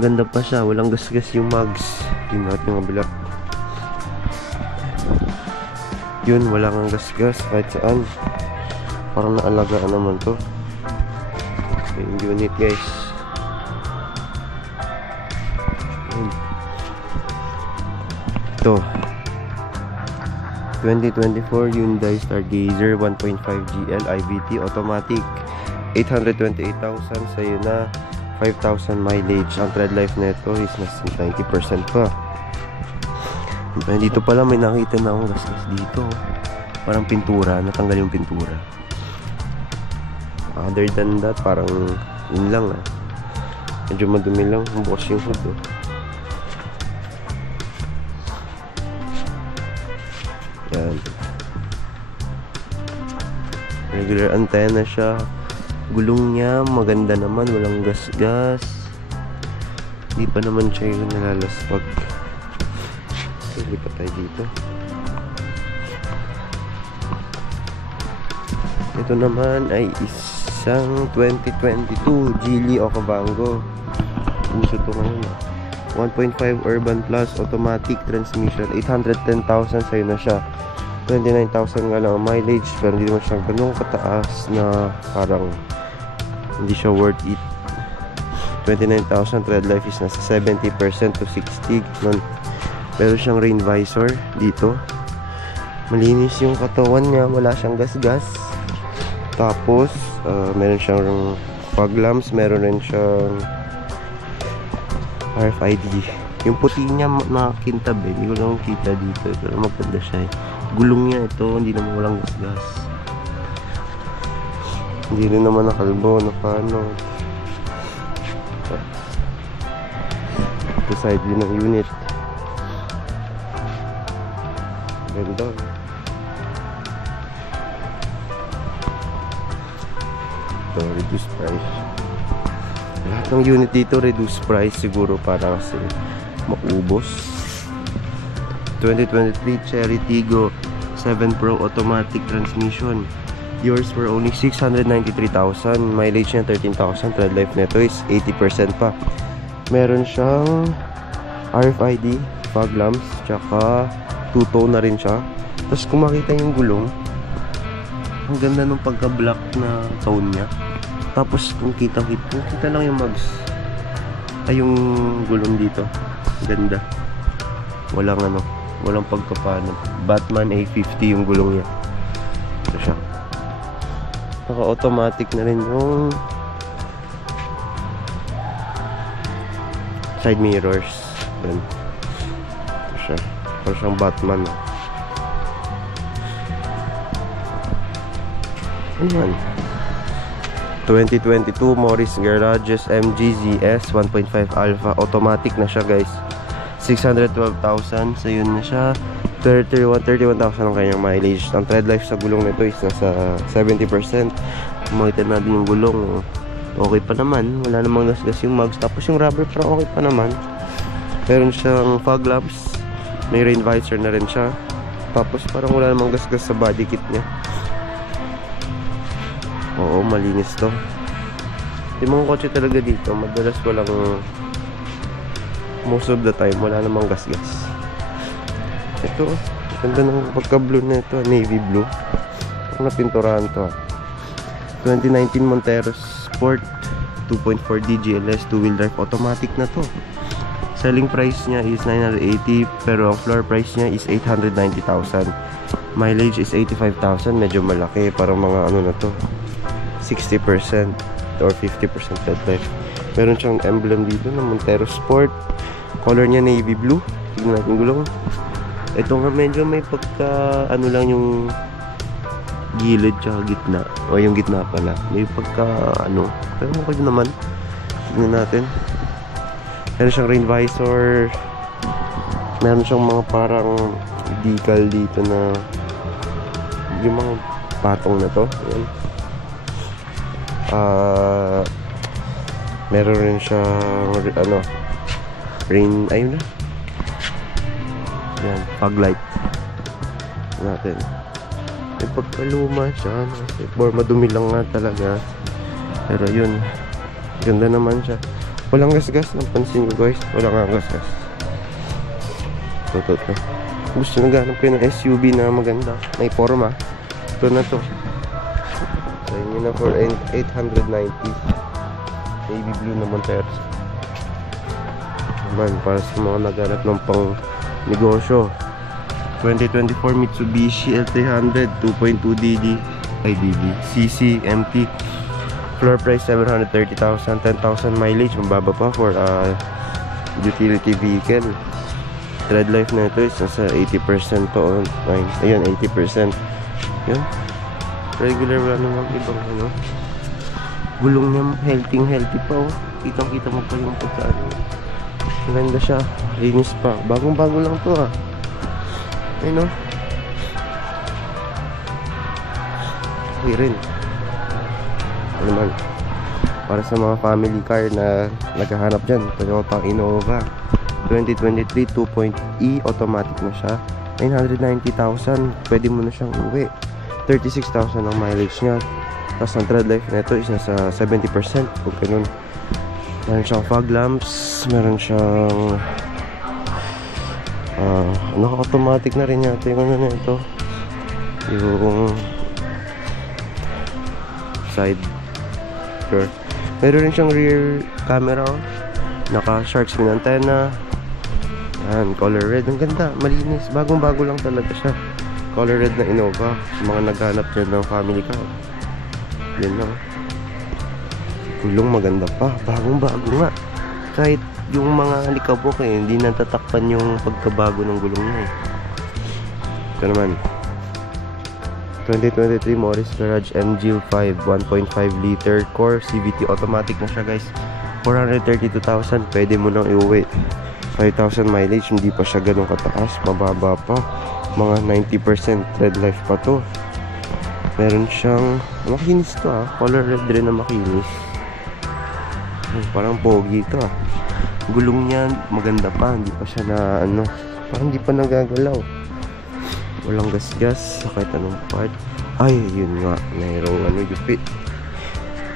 Ganda pa siya. Walang gasgas yung mags. Tingnan natin yung kabila. Yun, wala kang gasgas kahit saan. Parang naalagaan naman to. Yung unit, guys. Ito 2024 Hyundai Stargazer 1.5 GL IVT automatic. 828,000. Sa'yo na 5,000 mileage. Ang tread life na ito is 90% pa. Dito pala may nakita na akong gasgas dito. Parang pintura. Natanggal yung pintura. Other than that, parang yun lang ah. Medyo madumi lang. Bukas yung hood oh. Yan. Regular antenna siya. Gulong niya maganda naman. Walang gasgas. Hindi pa naman siya yung nalalaspag. Lipat tayo dito. Ito naman ay isang 2022 Geely Okavango. Uso to ngayon. 1.5 Urban Plus automatic transmission. 810,000 sa'yo na siya. 29,000 nga lang ang mileage, pero hindi naman siya ganun kataas na parang hindi siya worth it. 29,000. Tread life is nasa 70% to 60. Meron siyang rain visor dito. Malinis yung katawan niya, wala siyang gas-gas. Tapos meron siyang fog lamps, meron rin siyang RFID. Yung puti niya nakakintab eh, hindi ko lang kita dito, pero maganda siya eh. Gulong niya ito, hindi naman walang gas-gas. Hindi rin naman nakalbo, nakano. Ito side view ng unit. Ganda. Ito, reduced price. Lahat ng unit dito reduced price siguro para kasi maubos. 2023 Cherry Tiggo 7 Pro automatic transmission. Yours for only 693,000. Mileage niya 13,000. Tread life nito is 80% pa. Meron siyang RFID, fog lamps, tsaka two-tone na rin siya. Tapos kung makita yung gulong, ang ganda ng pagka-black na tone niya. Tapos kung kita lang yung mags. Ay, yung gulong dito. Ganda. Walang pagkapano. Batman A50 yung gulong niya. Ito siya. Naka-automatic na rin yung side mirrors. Yan. Ito siya. Ito siyang Batman. Ayan. 2022 Morris Garages MG ZS 1.5 Alpha. Automatic na siya guys. 612,000. So yun na siya. 31,000 ang kanyang mileage. Ang tread life sa gulong nito is nasa 70%. Makita natin yung gulong, okay pa naman, wala namang gas-gas yung mags. Tapos yung rubber parang okay pa naman. Meron siyang fog lamps, may rain visor na rin siya. Tapos parang wala namang gas-gas sa body kit niya. Oo, malinis to. Yung mga kotse talaga dito madalas walang, most of the time wala namang gas-gas. Ito, ganda ng pagka-blue na ito, navy blue. Ang napinturahan to 2019 Montero Sport 2.4D GLS 2-wheel drive automatic na to. Selling price niya is 980, pero ang floor price niya is 890,000. Mileage is 85,000, medyo malaki, parang mga ano na to, 60% or 50% dead life. Meron siyang emblem dito na Montero Sport. Color niya navy blue. Tignan natin gulong. Ito nga medyo may pagka ano lang yung gilid tsaka gitna, o yung gitna pala may pagka ano, pero okay naman. Tignan natin. Meron siyang rain visor. Meron siyang mga parang decal dito na yung mga patong na to. Ayan. Meron rin siyang ano, rain, ayun na. Yan, fog light natin. May pagkaluma siya, or madumi lang nga talaga, pero yun, ganda naman siya. Walang gas-gas, napansin ko guys, walang nga gas-gas. Ito. Gusto naghanap kayo ng SUV na maganda, may forma, ito na to. So yun na for 890. Navy blue na Montero naman, para sa mga naghanap ng pang negosyo. 2024 Mitsubishi L300 2.2DD CC MT. Floor price 730,000, 10,000 mileage, mababa pa for utility vehicle. Tread life na ito is nasa 80% to. Ayun, 80%. Yun. Regular, wala naman ibang ano. Gulong niya healthy pa oh. Kitang-kita mo pa yung pagkaano. Maganda siya, linis pa, bagong-bago lang to ah. Ayun o. Okay rin. Ano naman, para sa mga family car na naghahanap dyan, Toyota Innova 2023 2.E automatic na siya. 990,000, pwede mo na siyang uwi. 36,000 ang mileage niya. Tapos ang tread life nito is nasa 70%, kung ganun. Meron siyang fog lamps, meron siyang naka-automatic na rin yata yung ano na ito, yung side door. Meron rin siyang rear camera, naka-shark screen antenna. Yan, color red, ang ganda, malinis, bagong bago lang talaga siya. Color red na Innova, mga naghanap dyan ng family car. Yan lang. Gulong maganda pa, bagong bago nga. Kahit yung mga likabok hindi natatakpan yung pagkabago ng gulong niya Ito naman 2023 Morris Garage MG5 1.5 liter core CVT automatic na siya guys. 432,000, pwede mo nang iuwi. 5,000 mileage, hindi pa siya ganun kataas, mababa pa, mga 90% red life pa to. Meron siyang makinis to color red rin na makinis. Parang pogi to Gulong niya maganda pa, hindi pa siya na parang hindi pa nagagalaw. Walang gasgas sa kahit anong part. Ay, yun nga, mayroong yupi.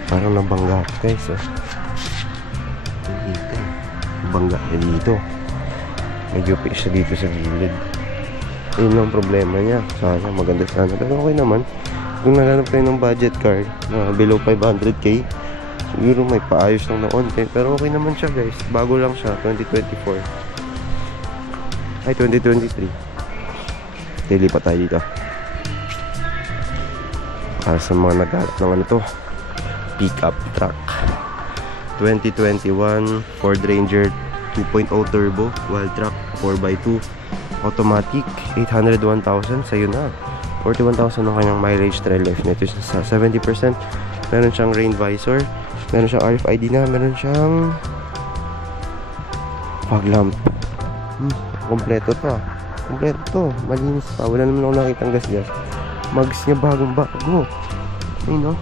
Parang nabangga guys dito. Bangga na dito. May yupi siya dito sa gilid. Yun ang problema niya. Sana maganda sana. Pero okay naman. Kung naghanap kayo ng budget car na below 500k, siguro may paayos lang na onte, pero okay naman siya guys. Bago lang siya, 2024 ay 2023. Lilipat tayo dito para sa mga naghanap ng pickup truck. 2021 Ford Ranger 2.0 turbo wild truck 4x2 automatic, 801,000, sa'yo na. 41,000 ang kanyang mileage. Trail life nito sa 70%. Meron siyang rain visor, meron siyang RFID na, meron siyang fog lamp. Kompleto to kompleto to, malinis pa, wala naman ako nakitang gas-gas. Mags niya bagong bago. Ayun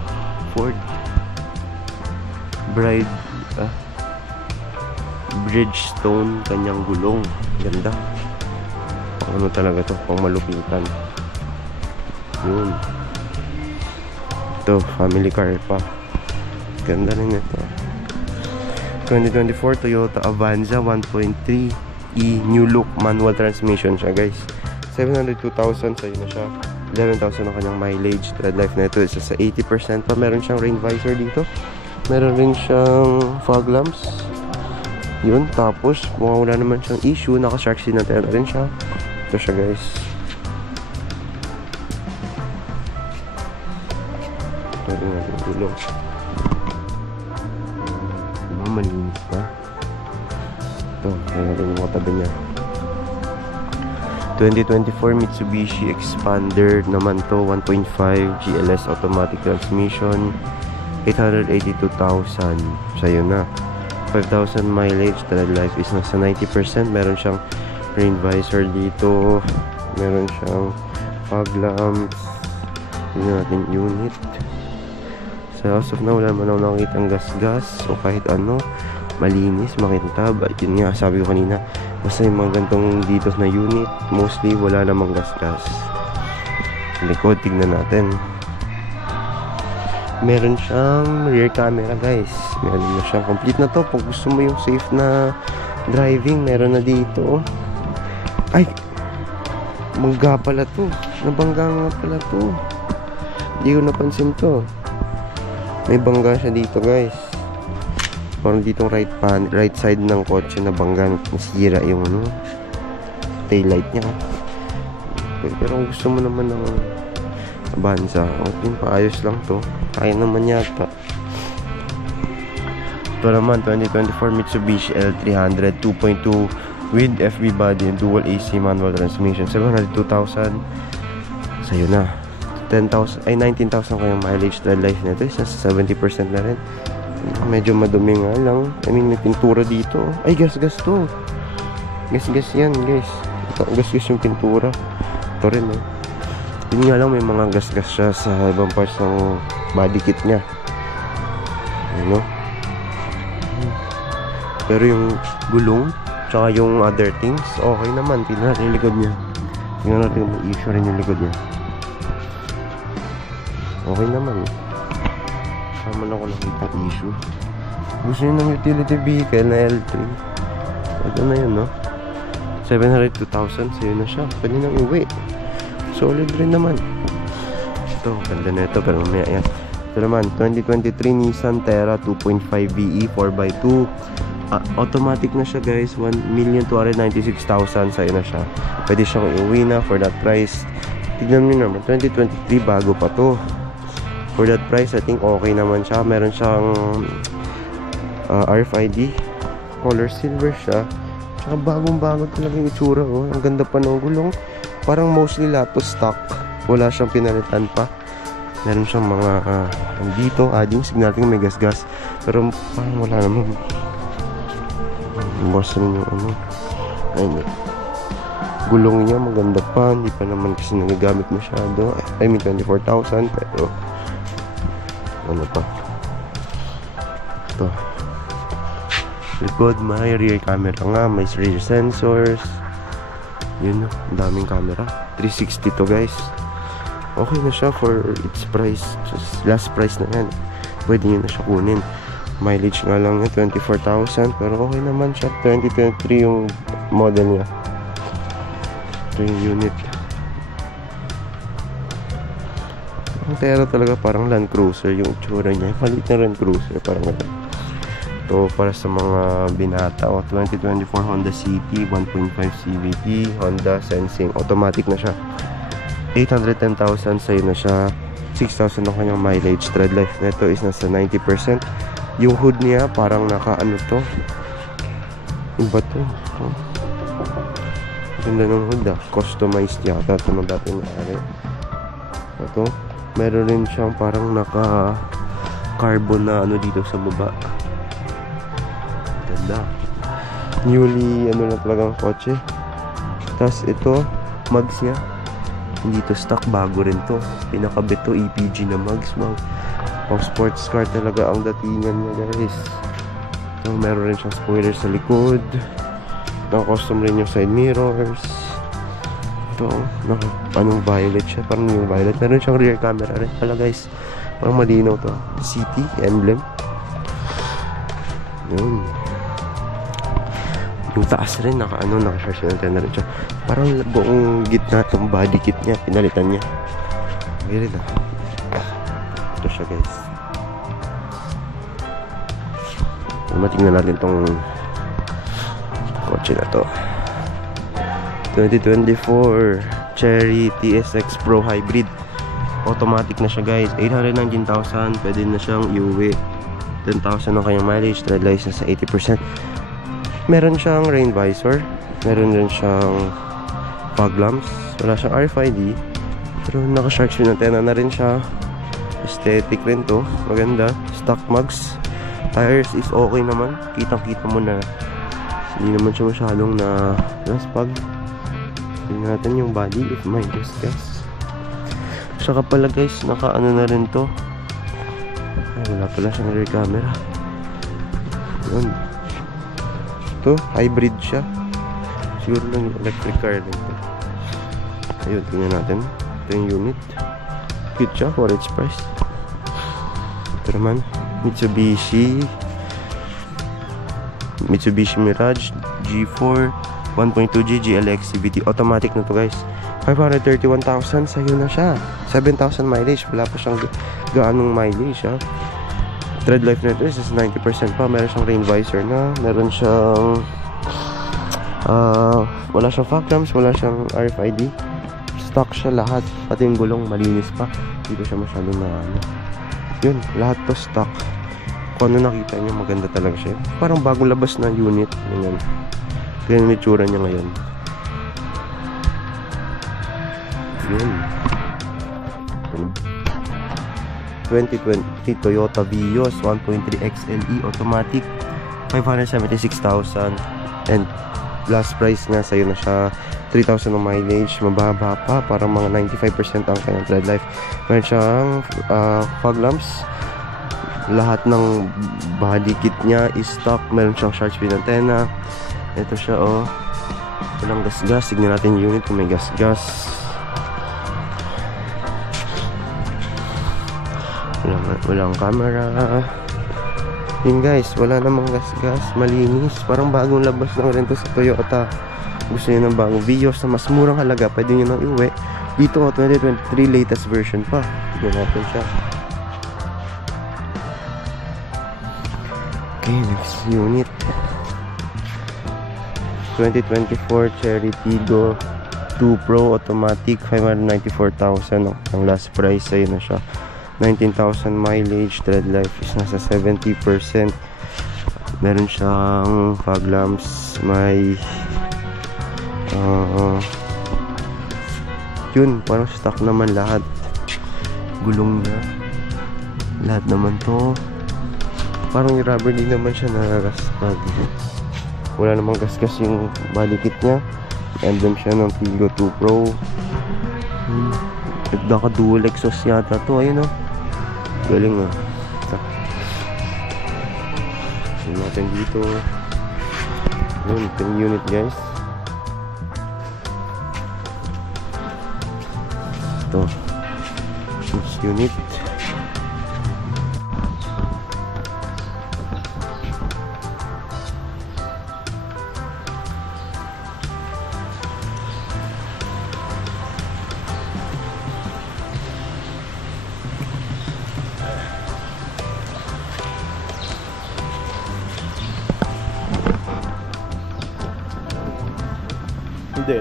Ford Bridgestone kanyang gulong, ganda. Pang talaga to, pang malupitan. Yun, ito family car pa, ganda rin ito. 2024 Toyota Avanza 1.3 new look manual transmission siya guys. 702,000, sa'yo na siya. 11,000 ang kanyang mileage. Red life na ito isa sa 80% pa. Meron siyang rain visor dito, meron rin siyang fog lamps. Yun, tapos wala naman siyang issue, naka shark screen na rin siya. Ito siya guys. Ito rin natin gulong. Malinis pa. Ito, ito natin yung mga tabi niya. 2024 Mitsubishi Expander naman to, 1.5 GLS automatic transmission, 882,000, sa'yo na. 5,000 mileage. Red life is nasa 90%. Meron siyang rain visor dito, meron siyang fog lamps. Tingnan natin unit. So as of now, wala naman ako nakikitang gas-gas o kahit malinis, makintab. Yun nga, sabi ko kanina, basta yung mga gantong dito na unit, mostly wala namang gas-gas. Likod, tignan natin. Meron siyang rear camera guys. Meron na siyang complete na to. Pag gusto mo yung safe na driving, meron na dito. Ay, bangga pala to. Nabangga nga pala to. Hindi ko napansin to. May bangga siya dito guys. Parang ditong right side ng kotse na bangga, nasira yung tail light niya. Pero kung gusto mo naman ng Avanza, okay, paayos lang to. Kaya naman yata. Ito naman 2024 Mitsubishi L300 2.2 with FB body and dual AC manual transmission. 702,000, sa'yo na. 19,000 kayang mileage. Red life nito is nasa 70% na rin. Medyo madumi nga lang. I mean, may pintura dito. Ay, gas-gas to. Gas-gas yan guys. Gas-gas yung pintura. Ito rin yun nga lang, may mga gas-gas siya sa ibang parts ng body kit nya. Pero yung gulong tsaka yung other things, okay naman. Tingnan natin yung likod nya. Tingnan natin yung issue rin yung likod nya. Okay naman. Sama na ko nakita issue. Gusto nyo ng utility vehicle na L3. Ito na yun, no? 702,000, sa'yo na siya. Pwede nang iuwi. Solid rin naman. Ito, ganda na ito, pero mamaya yan. Ito naman, 2023 Nissan Terra 2.5 VE 4x2. Automatic na siya, guys. 1,296,000, sa'yo na siya. Pwede siyang iuwi na for that price. Tignan nyo naman, 2023 bago pa to. For that price, I think okay naman siya. Meron siyang RFID, color silver siya. Tsaka bagong-bago talaga yung itsura, oh. Ang ganda pa ng gulong. Parang mostly lahat to stock. Wala siyang pinalitan pa. Meron siyang mga dito, adding signal natin may gas-gas. Pero parang wala naman. Boss rin yung ano. Ayun. Gulong niya maganda pa. Hindi pa naman kasi nagagamit masyado. I mean 24,000, pero ano pa. Ito. Likod, may rear camera nga, may rear sensors. Yun, ang daming camera. 360 to, guys. Okay na siya for its price. Just last price na yan. Pwede nyo na siya kunin. Mileage nga lang yun, 24,000. Pero okay naman siya. 2023 yung model niya. Ito yung unit. Ang Terra talaga parang Land Cruiser yung itsura niya. Palit na Land Cruiser, parang gano'n. Ito para sa mga binata, 2024 Honda City 1.5 CVT, Honda Sensing, automatic na siya. 810,000, sa'yo na siya. 6,000 ang kanyang mileage. Tread life nito is nasa 90%. Yung hood niya parang naka ano to, iba to. Ganda ng hood, customized yata ito ng dati na-ari. Ito, meron rin siyang parang naka carbon na ano dito sa baba. Ganda. Newly ano na talagang kotse. Tapos ito, mugs niya hindi to stock, bago rin to. Pinakabit to, EPG na mugs. Pang sports car talaga ang datingan niya, guys. So, meron rin siyang spoiler sa likod. Naka-custom rin yung side mirrors. Ito, anong violet siya, parang yung violet. Meron siyang rear camera rin pala, guys. Parang malinaw to. City emblem. Yun. Yung taas rin, naka-charge na rin siya. Parang buong gitna itong body kit niya, pinalitan niya. Okay rin, ito siya, guys. Matingnan natin itong kotse na to. 2024 Cherry TSX Pro Hybrid. Automatic na siya, guys. 819,000. Pwede na siyang iuwi. 10,000 ang kanyang mileage. Tread license sa 80%. Meron siyang rain visor. Meron rin siyang fog lamps. Wala siyang RFID. Pero naka-shark fin antenna na rin siya. Aesthetic rin to. Maganda. Stock mugs. Tires is okay naman. Kitang-kita mo na hindi naman siya masyadong na raspag. Tingnan natin yung body if may gas. Saka pala, guys, naka-ano na rin to. Ay, wala pala siyang rear camera. Yun. Ito, hybrid siya. Siguro lang electric car rin ito. Ayun, tingnan natin. Ito yung unit. Cute siya for its price. Ito naman, Mitsubishi Mirage G4 1.2G GLX CVT. Automatic na to, guys. 531,000, sa'yo na siya. 7,000 mileage. Wala pa siyang gaanong mileage, ha. Tread life na ito is 90% pa. Meron siyang rain visor na. Meron siyang wala siyang fog lamps. Wala siyang RFID. Stock siya lahat. Pati yung gulong malinis pa. Hindi ko siya masyadong na yun, lahat to stock. Kung ano nakita niyo, maganda talaga siya. Parang bagong labas na unit. Ganyan. Kaya yung itsura niya ngayon. Yun. 2020 Toyota Vios 1.3 XLE automatic, 576,000, and last price nga sa'yo na siya. 3,000 ng mileage, mababa pa, parang mga 95% ang kanyang tread life. Meron siyang fog lamps. Lahat ng body kit niya is stock. Meron siyang shark fin antenna. Ito siya, oh. Walang gas-gas. Tignan natin yung unit kung may gas-gas. Walang camera. Yun guys, wala namang gas-gas, malinis. Parang bagong labas lang rin to sa Toyota. Gusto nyo ng bagong Vios na mas murang halaga, pwede nyo nang iuwi. Dito 2023 latest version pa. Tignan natin siya. Okay, next unit. 2024 Cherry Tiggo 2 Pro automatic, 594,000 ang last price. Ayun na siya, 19,000 mileage. Tread life is nasa 70%. Meron siyang fog lamps, may yun, parang stock naman lahat. Gulong na lahat naman to. Parang yung rubber din naman siya naraspag. Wala namang gasgas yung body kit nya. Emblem siya ng Tiggo 2 Pro. Nagdaka dual exhaust yata to. Ayun o, galing o. Tignan natin dito. Yun, 10 unit guys. Ito, next unit. Hindi.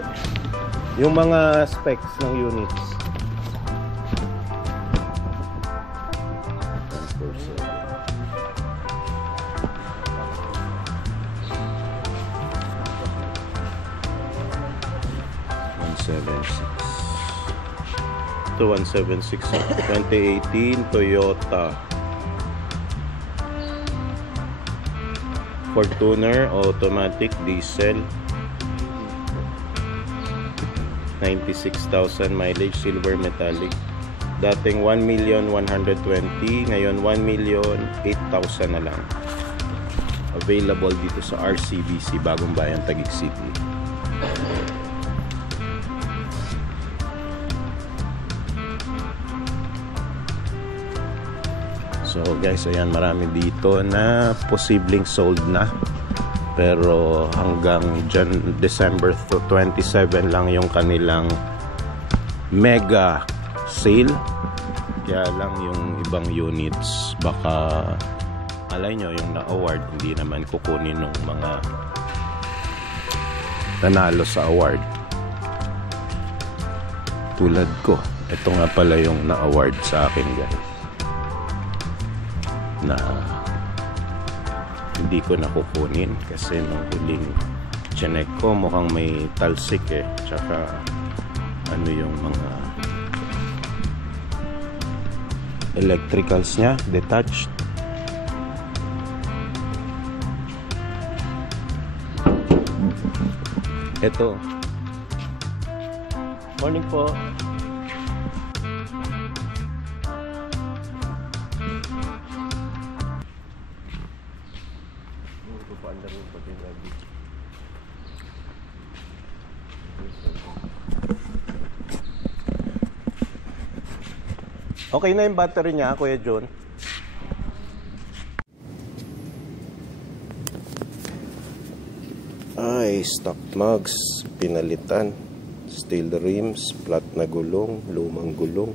Yung mga specs ng units. 176. Ito 176. 2018 Toyota Fortuner automatic diesel, 96,000 mileage, silver metallic. Dating 1,120,000, ngayon 1,008,000 na lang. Available dito sa RCBC Bagong Bayan, Taguig City. So guys, ayan, marami dito na posibleng sold na. Pero hanggang December 27 lang yung kanilang mega sale. Kaya lang yung ibang units, baka alay nyo yung na-award, hindi naman kukunin ng mga nanalo sa award. Tulad ko, ito nga pala yung na-award sa akin guys, na hindi ko nakukunin kasi nung huling chinek ko mukhang may talsik eh, tsaka ano yung mga electricals nya detached. Ito, morning po. Okay na yung battery niya, Kuya John. Ay, stock mugs, pinalitan. Steel rims, flat na gulong, lumang gulong.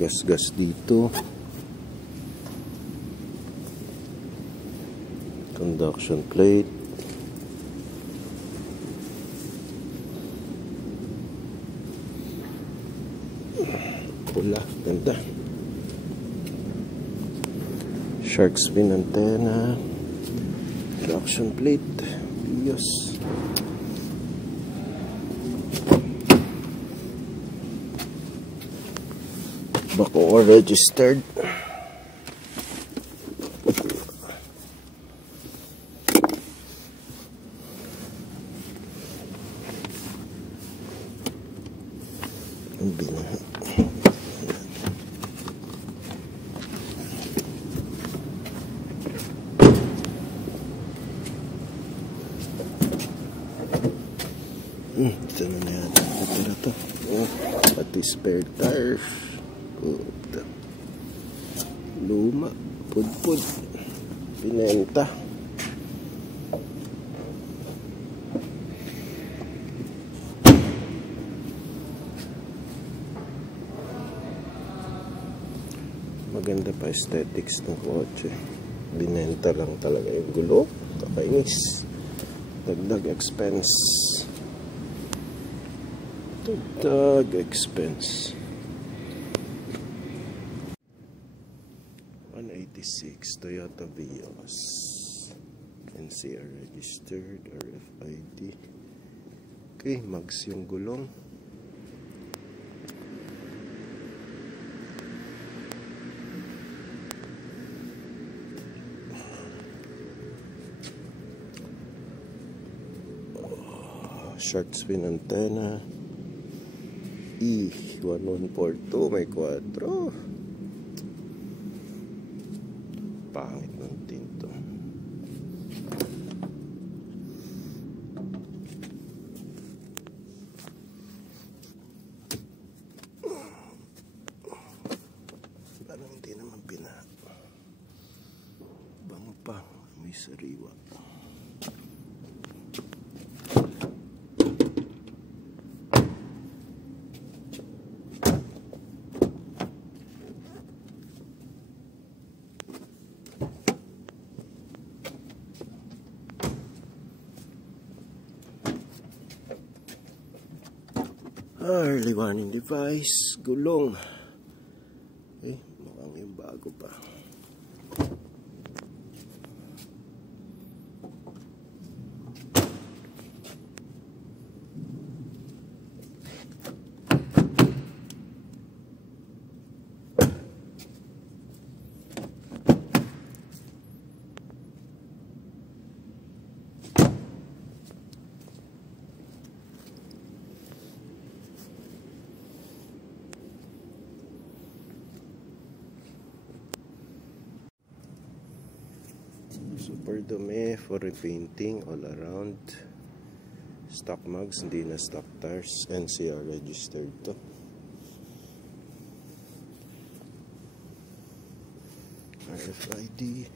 Gas-gas dito. Conduction plate. Pula, ganda. Shark fin antenna. Traction plate. Yes. Bako registered. Ang binaha. Ito na yata. Ito na to. Oh, pati spare tires. Puta. Luma. Pud-pud. binenta. Maganda pa aesthetics ng kotse. Binenta lang talaga yung gulo. Kakainis. Dagdag expense. Dagdag expense. 186 Toyota Vios. NCR registered, RFID. Okay, mags yung gulong. Short spin antenna E1142, may 4. Pangit ng tinto. Parang hindi naman bango pa, may sariwa. Early warning device, gulong. Okay, mukhang yung bago pa. Super dumi for repainting all around. Stock mugs, hindi na stock tires. NCR registered to. RFID.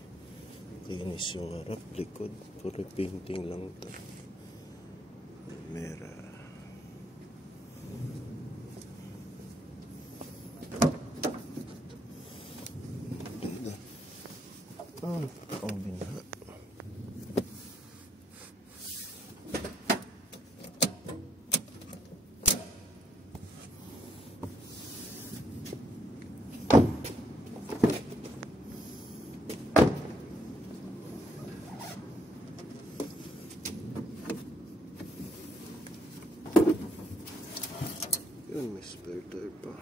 Linis yung harap, likod. For repainting lang to. Mera. Ang binaha. Yun, may spare tire pa.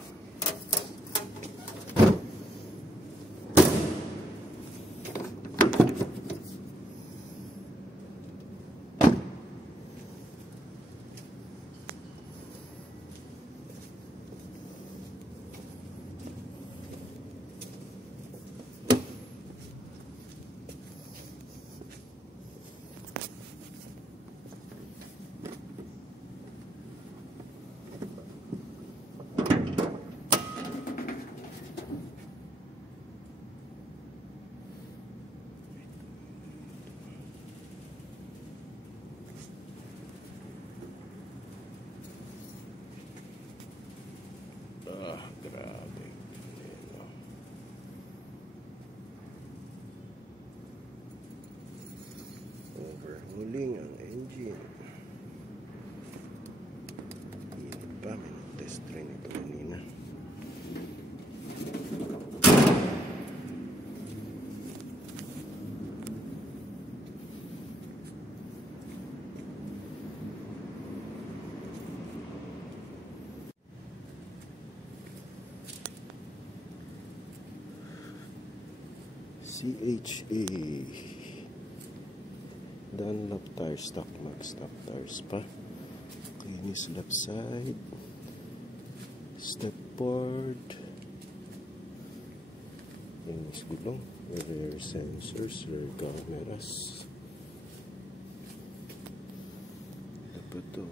Grabe. Overhauling ang engine. Init pa, may test train ito kanina. CHA Dunlop tire, stock max, stock tires pa. Kinis left side, step board, kinis gulong, rear sensors, rear cameras. Dapat to.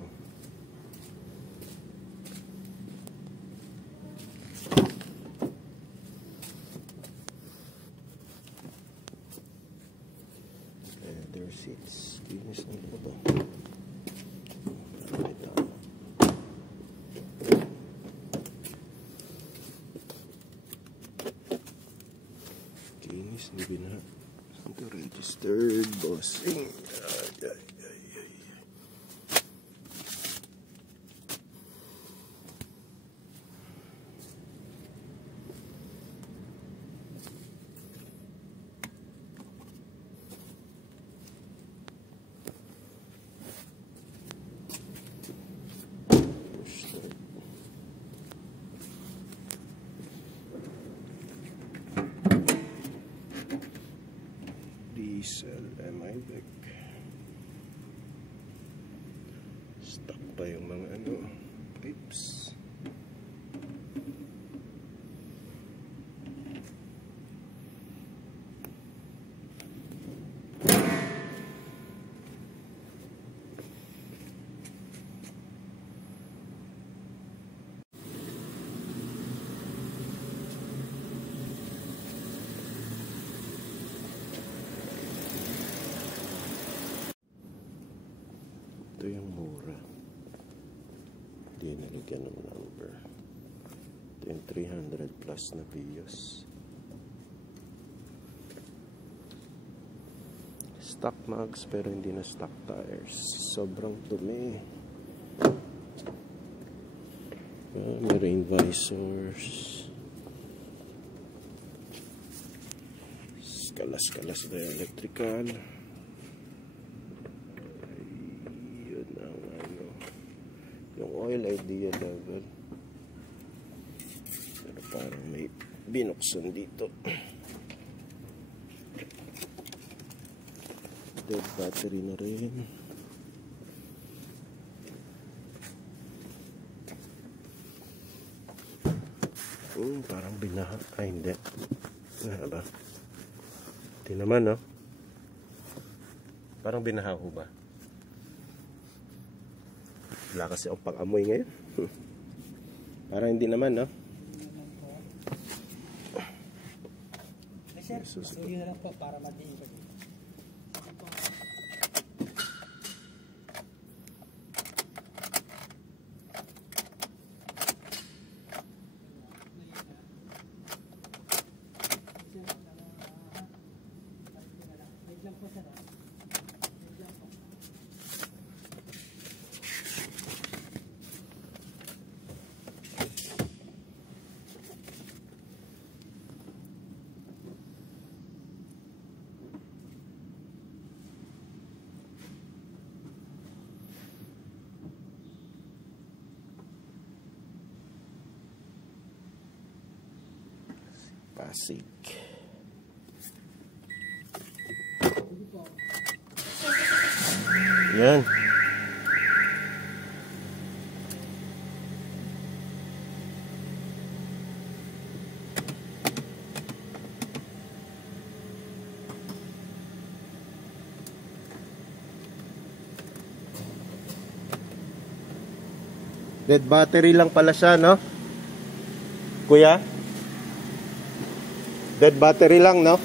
leather seats. Kinis na ito ba? Kinis na bina. Ito registered bossing. Diesel MIBEC. Stuck pa yung mga pipes. Ito yung mura. Hindi nalagyan ng number. Ito yung 300 plus na Vios. Stock mags pero hindi na stock tires. Sobrang dumi. May rain visors. Kalas-kalas na yung electrical. Yung oil idea level, pero parang may binuksan dito. Dead battery na rin. Parang binaha. Ay hindi. Ano ba? Hindi naman, no? Parang binaha ko ba? Wala kasi ang pang-amoy ngayon. Parang hindi naman, no? Sir, so yun na lang po para mag-iingat. Pasig. Yan. Dead battery lang pala siya, no? Kuya? Dead battery lang, no?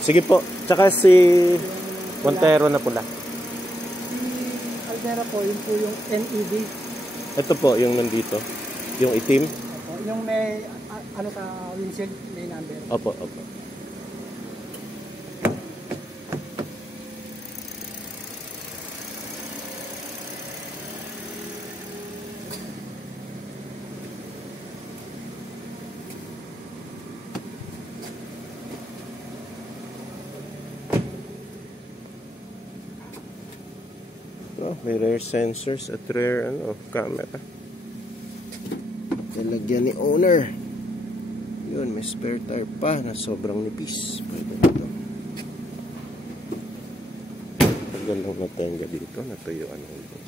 Sige po. Tsaka si Montero na pula. Almera po, yun po yung NED. Ito po, yung nandito. Yung itim. Opo, yung may, ano sa windshield, may number. Opo, opo. May rear sensors at rear camera. Nilagyan ni owner. Yun, may spare tire pa na sobrang nipis. Pwede na ito. Tagal lang na tenga dito. Natuyuan ko.